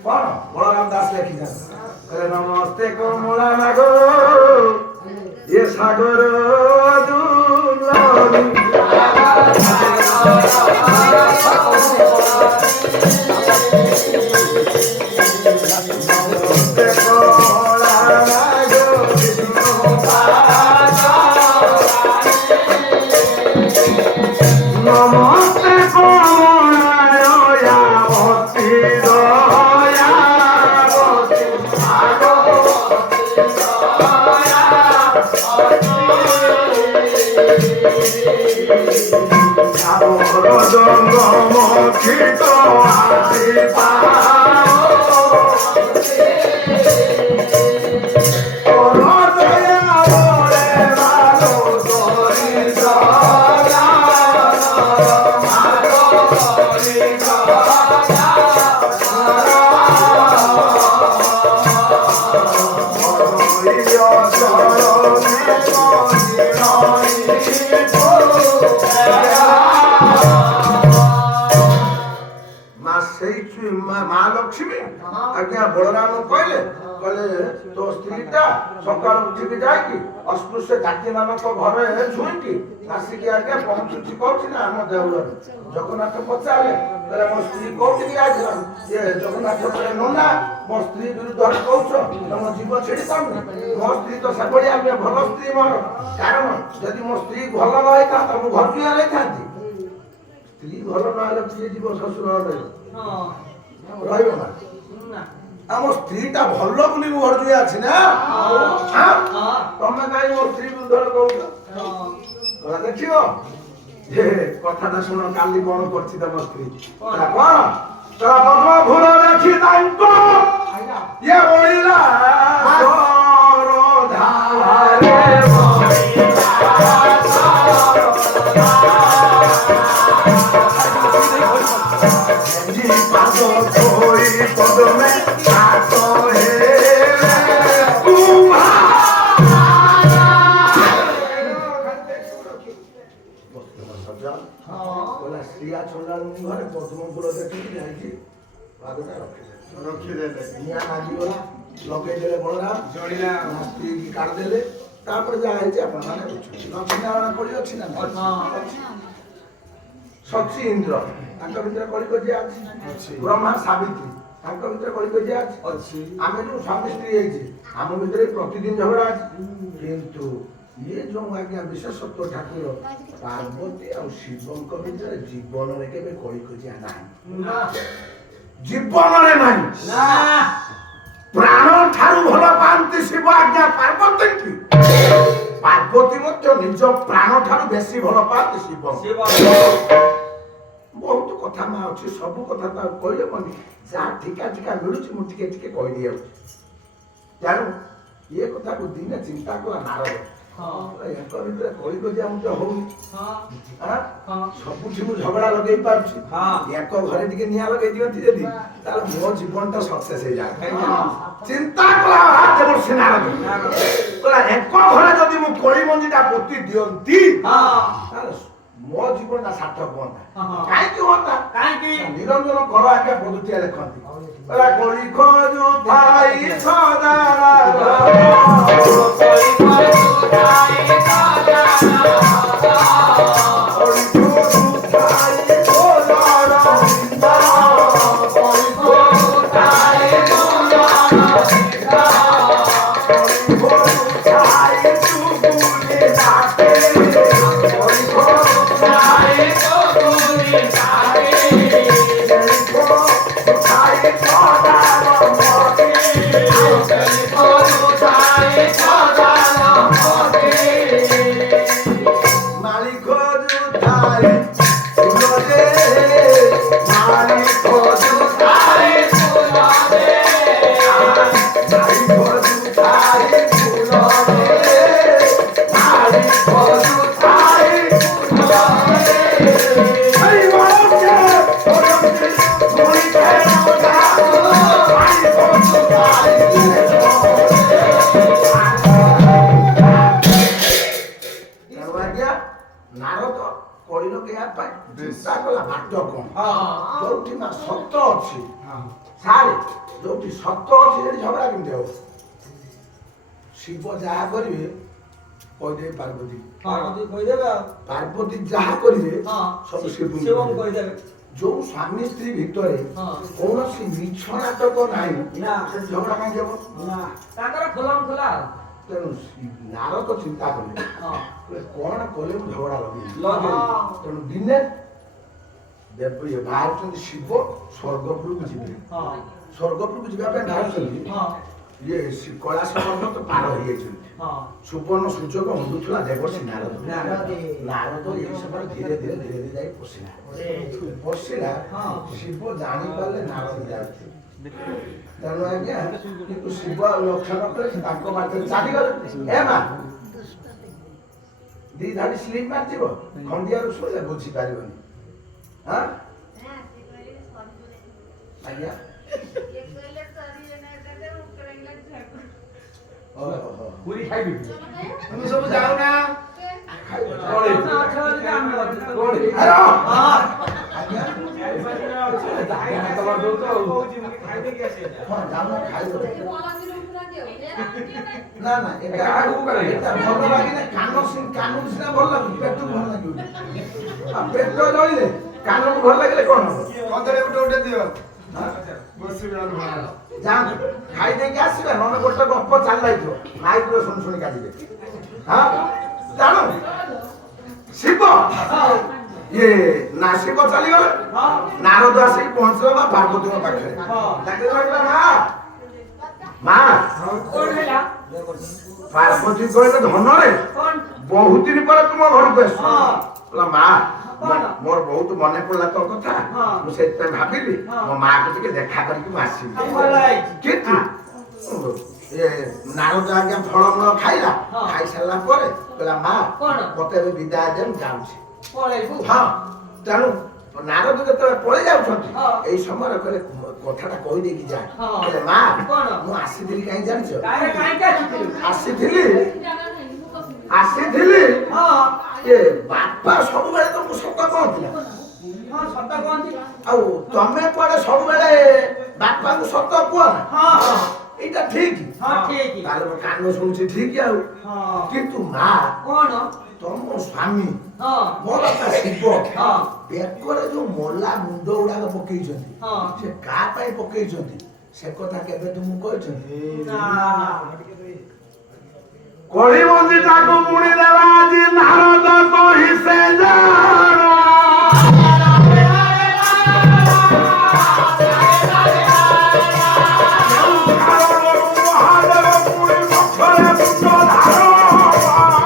କଣ? ବଳରାମ ଦାସ ଲେଖିଛନ୍ତି, ନମସ୍ତେ କମଳା ନାଗ ଏ ସାଗର ଆଜ୍ଞା ବଳରାମ କହିଲେ ତୋ ସ୍ତ୍ରୀଟା ସକାଳୁ ଉଠିକି ଯାଇକି ଅସ୍ପୃଶ୍ୟ ଜାତି ମାନଙ୍କ ଘରେ ଛୁଇଁକି ଆସିକି ଆଜ୍ଞା ପହଞ୍ଚୁଛି କହୁଛି ନା ଆମ ଦେଉଳରେ। ଜଗନ୍ନାଥ ପଚାରିଲେ ମୋ ସ୍ତ୍ରୀ କୋଉଠିକି ଯାଇଥିଲା? ଜଗନ୍ନାଥ କହିଲେ ନନା ମୋ ସ୍ତ୍ରୀ ବିରୁଦ୍ଧରେ କହୁଛ, ତମ ଜୀବ ଛିଡ଼ି ପାରୁନି। ମୋ ସ୍ତ୍ରୀ ତ ସେଭଳି ଆଜ୍ଞା ଭଲ ସ୍ତ୍ରୀ ମୋର। କାରଣ ଯଦି ମୋ ସ୍ତ୍ରୀ ଭଲ ନ ହେଇଥାନ୍ତା ମୁଁ ଘରକୁ ନେଇଥାନ୍ତି। ସ୍ତ୍ରୀ ଭଲ ନହେଲେ କିଏ ଯିବ ଶ୍ୱଶୁର ରହିବ ନା? ଆମ ସ୍ତ୍ରୀଟା ଭଲ ବୋଲି ମୁଁ ଘରକୁ ଅଛି ନା। ତମେ କାହିଁ ମୋ ସ୍ତ୍ରୀ ବିରୁଦ୍ଧରେ କହୁଛ? ଦେଖିବ କଥାଟା ଶୁଣ, କାଲି କଣ କରିଛି ତମ ସ୍ତ୍ରୀ? କଣ ପଦ୍ମ ଫୁଲ ଦେଖି ତାଙ୍କ ଇଏ ବଳିଲା में आतो है बोला श्रिया छोड़ा घरे पद्म फूल देखी जाइए रखिदेले निया नागिगला लगे बलराम जड़िला स्त्री की काटदेले जहाँ लक्ष्मीनारायण कड़ी अच्छी ना सची इंद्र भितर कलिकजी अच्छी ब्रह्मा सावित्री भितर कलिकजी अच्छी आम जो स्वामी स्त्री आम भितर प्रतिदिन झगड़ा अच्छी किंतु ये जो आज्ञा विशेषत्व ठाकुर पार्वती और शिव भितर जीवन में केवे कलिकजिया ना जीवन में ना प्राण ठारू भल पाती शिव आज्ञा पार्वती की पार्वती निज प्राण ठारू बेसी भल पाती शिव बहुत कथा माँ अच्छी सब कथा कहबनी जहाँ ठिका ठिका मिलूँ मुझे टिके कहीदि तेणु ये कथा को दिने चिंता कला नारद कलिकजिया मुझे हो सबुठ झगड़ा लगे पार्टी घरे टे निया लगे दिखती जदि मो जीवन टा सक्सेस हो जाए चिंता कला देवर्षि नारद एक घरे जदि मु कली मंजीटा पोती दियंती मो जीवन टा सार्थक होता कहीं निरंजन घर आगे पदुटिया देखती कली खोजु थाई सदारा नारद कलिन के चिंता कला बाट कौन जो सत्य अच्छी सारे जो सत्य अच्छी झगड़ा केमती हम शिव जहाँ करेंगे कहीदे पार्वती पार्वती जहाँ करेंगे सब शिव जो स्वामी स्त्री भितर कौन मिछ नाटक ना झगड़ा कहीं तेणु नारद चिंता कले कौन कले झगड़ा लगे तेणु दिने बाहर शिव स्वर्गपुर को जी स्वर्गपुर को जावाई बाहर ये कैलाश पर्वत पार हो सुवर्ण सूचक हंदुला देवर्षि नारद नारद ये समय धीरे धीरे धीरे धीरे जाए पशिला शिव जानी पारे नारद जाए तेणु आज्ञा कि शिव लक्षण करे चलीगले ए माँ दी धाड़ी स्लीप मार खंडिया शोले बुझी पार आज्ञा पूरी खाइबी तुम सब जाओ ना ना ना এটা আগু করে এটা ভালো লাগে না কানু সিনা ভালো লাগে পেট ভালো লাগে আর পেট জড়িলে কানু ভালো লাগলে কোন হবে কতরে উঠে দিও বসি ভালো যাও খাই দেখে আসবে ননে গোটা গপ্প চালাইছো মাইক রে শুন শুনি কাটিবে হ্যাঁ জানো শিব ये नासिक चली गले नारद आसी पहुंचला बा पार्वती के पाखे ताके कहला मां पार्वती कहले धन रे बहुत दिन पर तुम घर को कहला मां मोर बहुत मने पड़ला तो कथा मु सेते भाबिली मो मां के टिके देखा करके आसी कितु ये नारद आज्ञा फलमूल खाइला खाई सारला परे कहला मां मते विदाय देम जाउछी हाँ तेणु नारद जो पड़े जाऊँ समय କଥାଟା କହିଦେଇକି ଯା ହଁ। ହେଲେ ମା କଣ? ମୁଁ ଆସିଥିଲି କାହିଁ ଜାଣିଛ ତାହେଲେ କାହିଁକି ଆସିଥିଲୁ? ଆସିଥିଲି ହଁ ଏ ବାପା ସବୁବେଳେ ତମକୁ ସତ କହୁଥିଲା ହଁ ସତ କହନ୍ତି। ଆଉ ତମେ କୁଆଡେ ସବୁବେଳେ ବାପାଙ୍କୁ ସତ କୁହ ନା ହଁ ହଁ ଏଇଟା ଠିକ ହଁ ଠିକ। ତାହେଲେ ମୋ କାନ ଶୁଣୁଛି ଠିକ ଆଉ ହଁ କିନ୍ତୁ ମା କଣ? ତମ ସ୍ୱାମୀ ହଁ ମୋ ବାପା ଶିବ ହଁ ବେକରେ ଯୋଉ ମଲା ମୁଣ୍ଡ ଗୁଡାକ ପକେଇଛନ୍ତି ହଁ। ସେ କାହା ପାଇଁ ପକେଇଛନ୍ତି ସେ କଥା କେବେ ତୁମକୁ କହିଛନ୍ତି ନା କଳି ମଞ୍ଜି ତାକୁ ବୁଣି ଦେଲା ଆଜି ନାରଦ କହି ସେ ଜାଣ ମହାଦେବ ପୁଣି ପଛରେ ମୁଣ୍ଡ ଧାର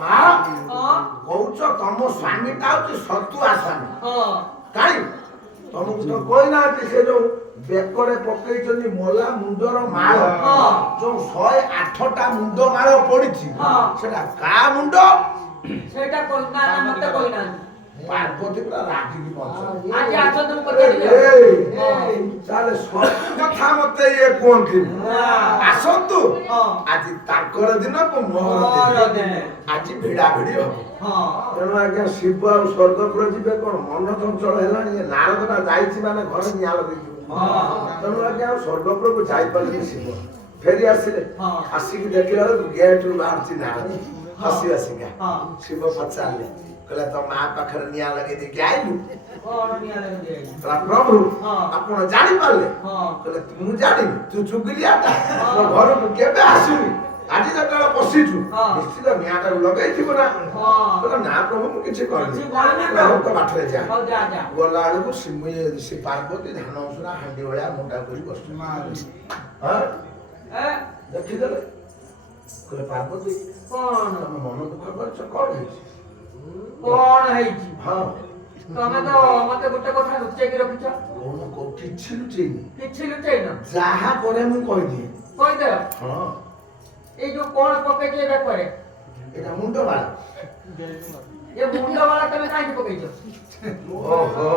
ମା ହଁ କହୁଛ ତମ ସ୍ୱାମୀଟା ହଉଛି ସତୁଆ ସ୍ୱାମୀ ହଁ କାହିଁ ତମକୁ ତ କହିନାହାନ୍ତି ସେ ଯୋଉ ବେକରେ ପକେଇଛନ୍ତି ମଲା ମୁଣ୍ଡର ମାଳ ହଁ। ଯୋଉ 108ଟା ମୁଣ୍ଡ ମାଳ ପଡିଛି ହଁ। ସେଟା କା ମୁଣ୍ଡ ସେଇଟା କହିନା ନା ମତେ କହିନାହାନ୍ତି। ପାର୍ବତୀ ପୁରା ରାଗିକି ପହଞ୍ଚ ଆଜି ଆସନ୍ତୁ ମୁଁ ପଚାରିବି। ତାହେଲେ ସବୁ କଥା ମତେ ଇଏ କୁହନ୍ତି ହଁ। ଆସନ୍ତୁ ହଁ। ଆଜି ତାଙ୍କର ଦିନକୁ ମୋର ମୋର ଦିନ ଦିନ। ଆଜି ଭିଡା ଭିଡି ହବ ହଁ ତେଣୁ ଆଜ୍ଞା ଶିବ ଆଉ ସ୍ୱର୍ଗପୁର ଯିବେ କଣ ମନ ଚଞ୍ଚଳ ହେଲାଣି ଏ ନାରଦଟା ଯାଇଛି ମାନେ ଘରେ ନିଆଁ ଲଗେଇଯିବ ତେଣୁ ଆଜ୍ଞା ଆଉ ସ୍ୱର୍ଗପୁରକୁ ଯାଇପାରିଲେ ଶିବ ଫେରି ଆସିଲେ ହଁ। ଆସିକି ଦେଖିଲା ବେଳକୁ ଗେଟରୁ ବାହାରୁଛି ନାରଦ ହସି ହସିକା ହଁ। ଶିବ ପଚାରିଲେ କହିଲେ ତୋ ମା ପାଖରେ ନିଆଁ ଲଗେଇ ଦେଇକି ଆଇଲୁ କଣ ନିଆଁ ଲଗେଇ କହିଲା ପ୍ରଭୁ ହଁ। ଆପଣ ଜାଣିପାରିଲେ ହଁ କହିଲେ ମୁଁ ଜାଣିନି ତୁ ଚୁଗୁଲିଆଟା ମୋ ଘରକୁ କେବେ ଆସୁନି ଆଜି ଯେତେବେଳେ ବସିଛୁ ହଁ। ନିଶ୍ଚିତ ନିଆଁଟାକୁ ଲଗେଇଥିବୁ ନା ହଁ କହିଲା ନା ପ୍ରଭୁ ମୁଁ କିଛି କରିନି କିଛି କରିନି କହିଲା, ହଉ ତ ବାଟରେ ଯା ହଉ ଯା ଯା। ଗଲା ବେଳକୁ ସେ ପାର୍ବତୀ ଧାନ ଉଷୁରା ହାଣ୍ଡି ଭଳିଆ ମୁଣ୍ଡା କରି ବସୁଛି ହଁ ଏ ଦେଖିଦେଲେ କହିଲେ ପାର୍ବତୀ କଣ ତମେ ମନ ଦୁଃଖ କରିଛ କଣ ହେଇଛି କଣ ହେଇଛି? ହଁ ତମେ ତ ମତେ ଗୋଟେ କଥା ଲୁଚେଇକି ରଖିଛ। କଣ କିଛି ଲୁଚେଇନି କିଛି ଲୁଚେଇନ। ଯାହା କରେ ମୁଁ କହିଦିଏ କହିଦେବ ହଁ ଏଇ ଯୋଉ କଣ ପକେଇଛ ଏ ବେକରେ ଏଇଟା ମୁଣ୍ଡ ବାଳ ଏ ମୁଣ୍ଡ ବାଳ ତମେ କାହିଁକି ପକେଇଛ? ଓହୋ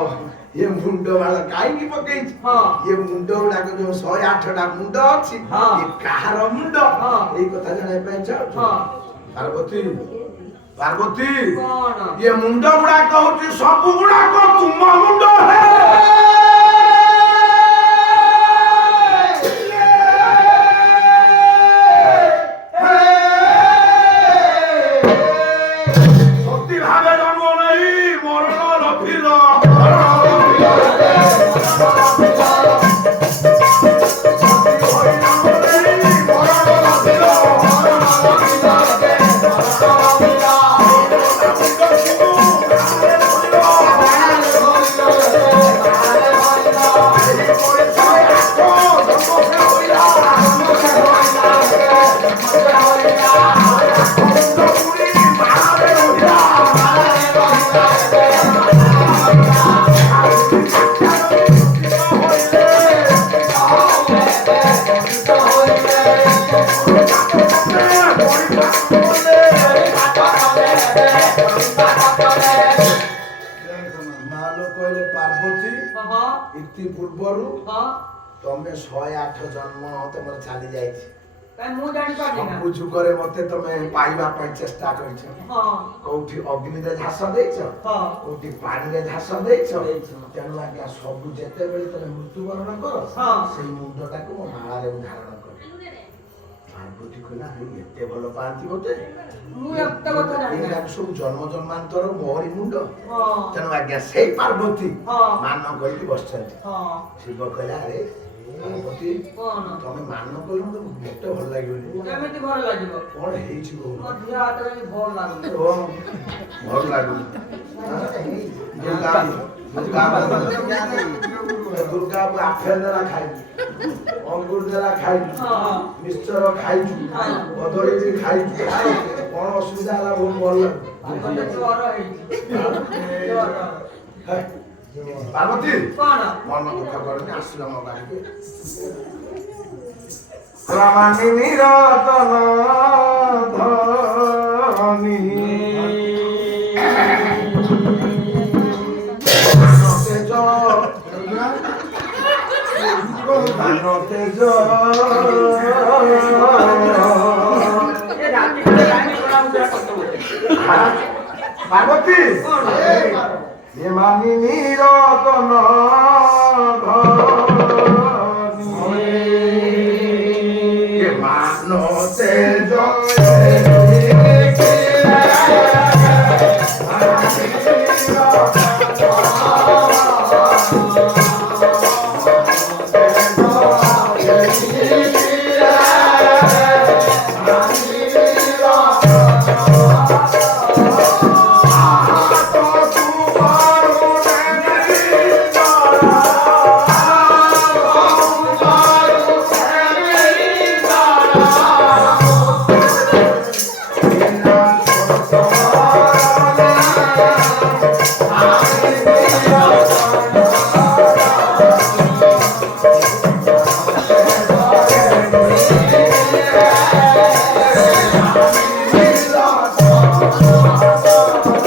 ଏ ମୁଣ୍ଡ ବାଳ କାହିଁକି ପକେଇଛି ହଁ। ଏ ମୁଣ୍ଡ ଗୁଡାକ ଯୋଉ 108ଟା ମୁଣ୍ଡ ଅଛି ହଁ। ଏ କାହାର ମୁଣ୍ଡ ହଁ। ଏଇ କଥା ଜାଣିବା ପାଇଁ ଚାହୁଁଛୁ ହଁ ପାର୍ବତୀ ପାର୍ବତୀ କଣ? ଏ ମୁଣ୍ଡ ଗୁଡାକ ହଉଛି ସବୁ ଗୁଡାକ ତୁମ ମୁଣ୍ଡ ସତୀ ଭାବେ ଜନ୍ମ ନେଇ ମରଣର ଫିର ମାଲୋ କହିଲେ ପାର୍ବତୀ ହଁ ଇତି ପୂର୍ବରୁ ହଁ ତମେ 108 ଜନ୍ମ ତମର ଚାଲି ଯାଇଛି କାଇଁ ମୁଁ ଜାଣିପାରିଲି ନା। ସବୁ ଯୁଗରେ ମତେ ତମେ ପାଇବା ପାଇଁ ଚେଷ୍ଟା କରିଛ ହଁ କୋଉଠି ଅଗ୍ନିରେ ଝାସ ଦେଇଛ ହଁ କୋଉଠି ପାଣିରେ ଝାସ ଦେଇଛ ଦେଇଛ। ତେଣୁ ଆଜ୍ଞା ସବୁ ଯେତେବେଳେ ତମେ ମୃତ୍ୟୁବରଣ କର ହଁ। ସେଇ ମୁଣ୍ଡଟାକୁ ମୋ ମାଳାରେ ମୁଁ ଧାରଣ କରେ ପାର୍ବତୀ କହିଲା "ଆରେ ଏତେ ଭଲ ପାଆନ୍ତି ମତେ ମୁଁ ଏତେ କଥା ଜାଣିନି। ଏଇଟା ସବୁ ଜନ୍ମ ଜନ୍ମାନ୍ତର ମୋରି ମୁଣ୍ଡ ହଁ ତେଣୁ ଆଜ୍ଞା ସେଇ ପାର୍ବତୀ ହଁ। ମାନ କରିକି ବସିଛନ୍ତି ହଁ ଶିବ କହିଲା ଆରେ ପାର୍ବତୀ କଣ ତମେ ମାନ କଲେ ମତେ ଏତେ ଭଲ ଲାଗିବନି କେମିତି ଭଲ ଲାଗିବ? କଣ ହେଇଛି କହୁନ ମୋ ଝିଅ ହାତରେ ବି ଭଲ ଲାଗୁନି। ଓ, ଭଲ ଲାଗୁନି ଦୁର୍ଗାକୁ ଆପେଲ ଦେଲା ଖାଇଛୁ ଅଙ୍ଗୁର ଦେଲା ଖାଇଛୁ ହଁ ମିଶ୍ଚର ଖାଇଛୁ କଦଳୀ ବି ଖାଇଛୁ କଣ ଅସୁବିଧା ହେଲା ବହୁତ ଭଲ ମତେ ଜ୍ୱର ହେଇଛି। ଜ୍ୱର। ଲାଗୁଛି ପାର୍ବତୀ କଣ ମନ ଦୁଃଖ କରନି ଆସିଲ ମୋ ବାଡ଼ିକୁ ରାମାନି ନିରତନ ଧନି তেজ এ রাতে করে লাইনে করা উদ্ধার করতে বলছে পার্বতী এ মানিনী রতন ধনী এ মানতে জয়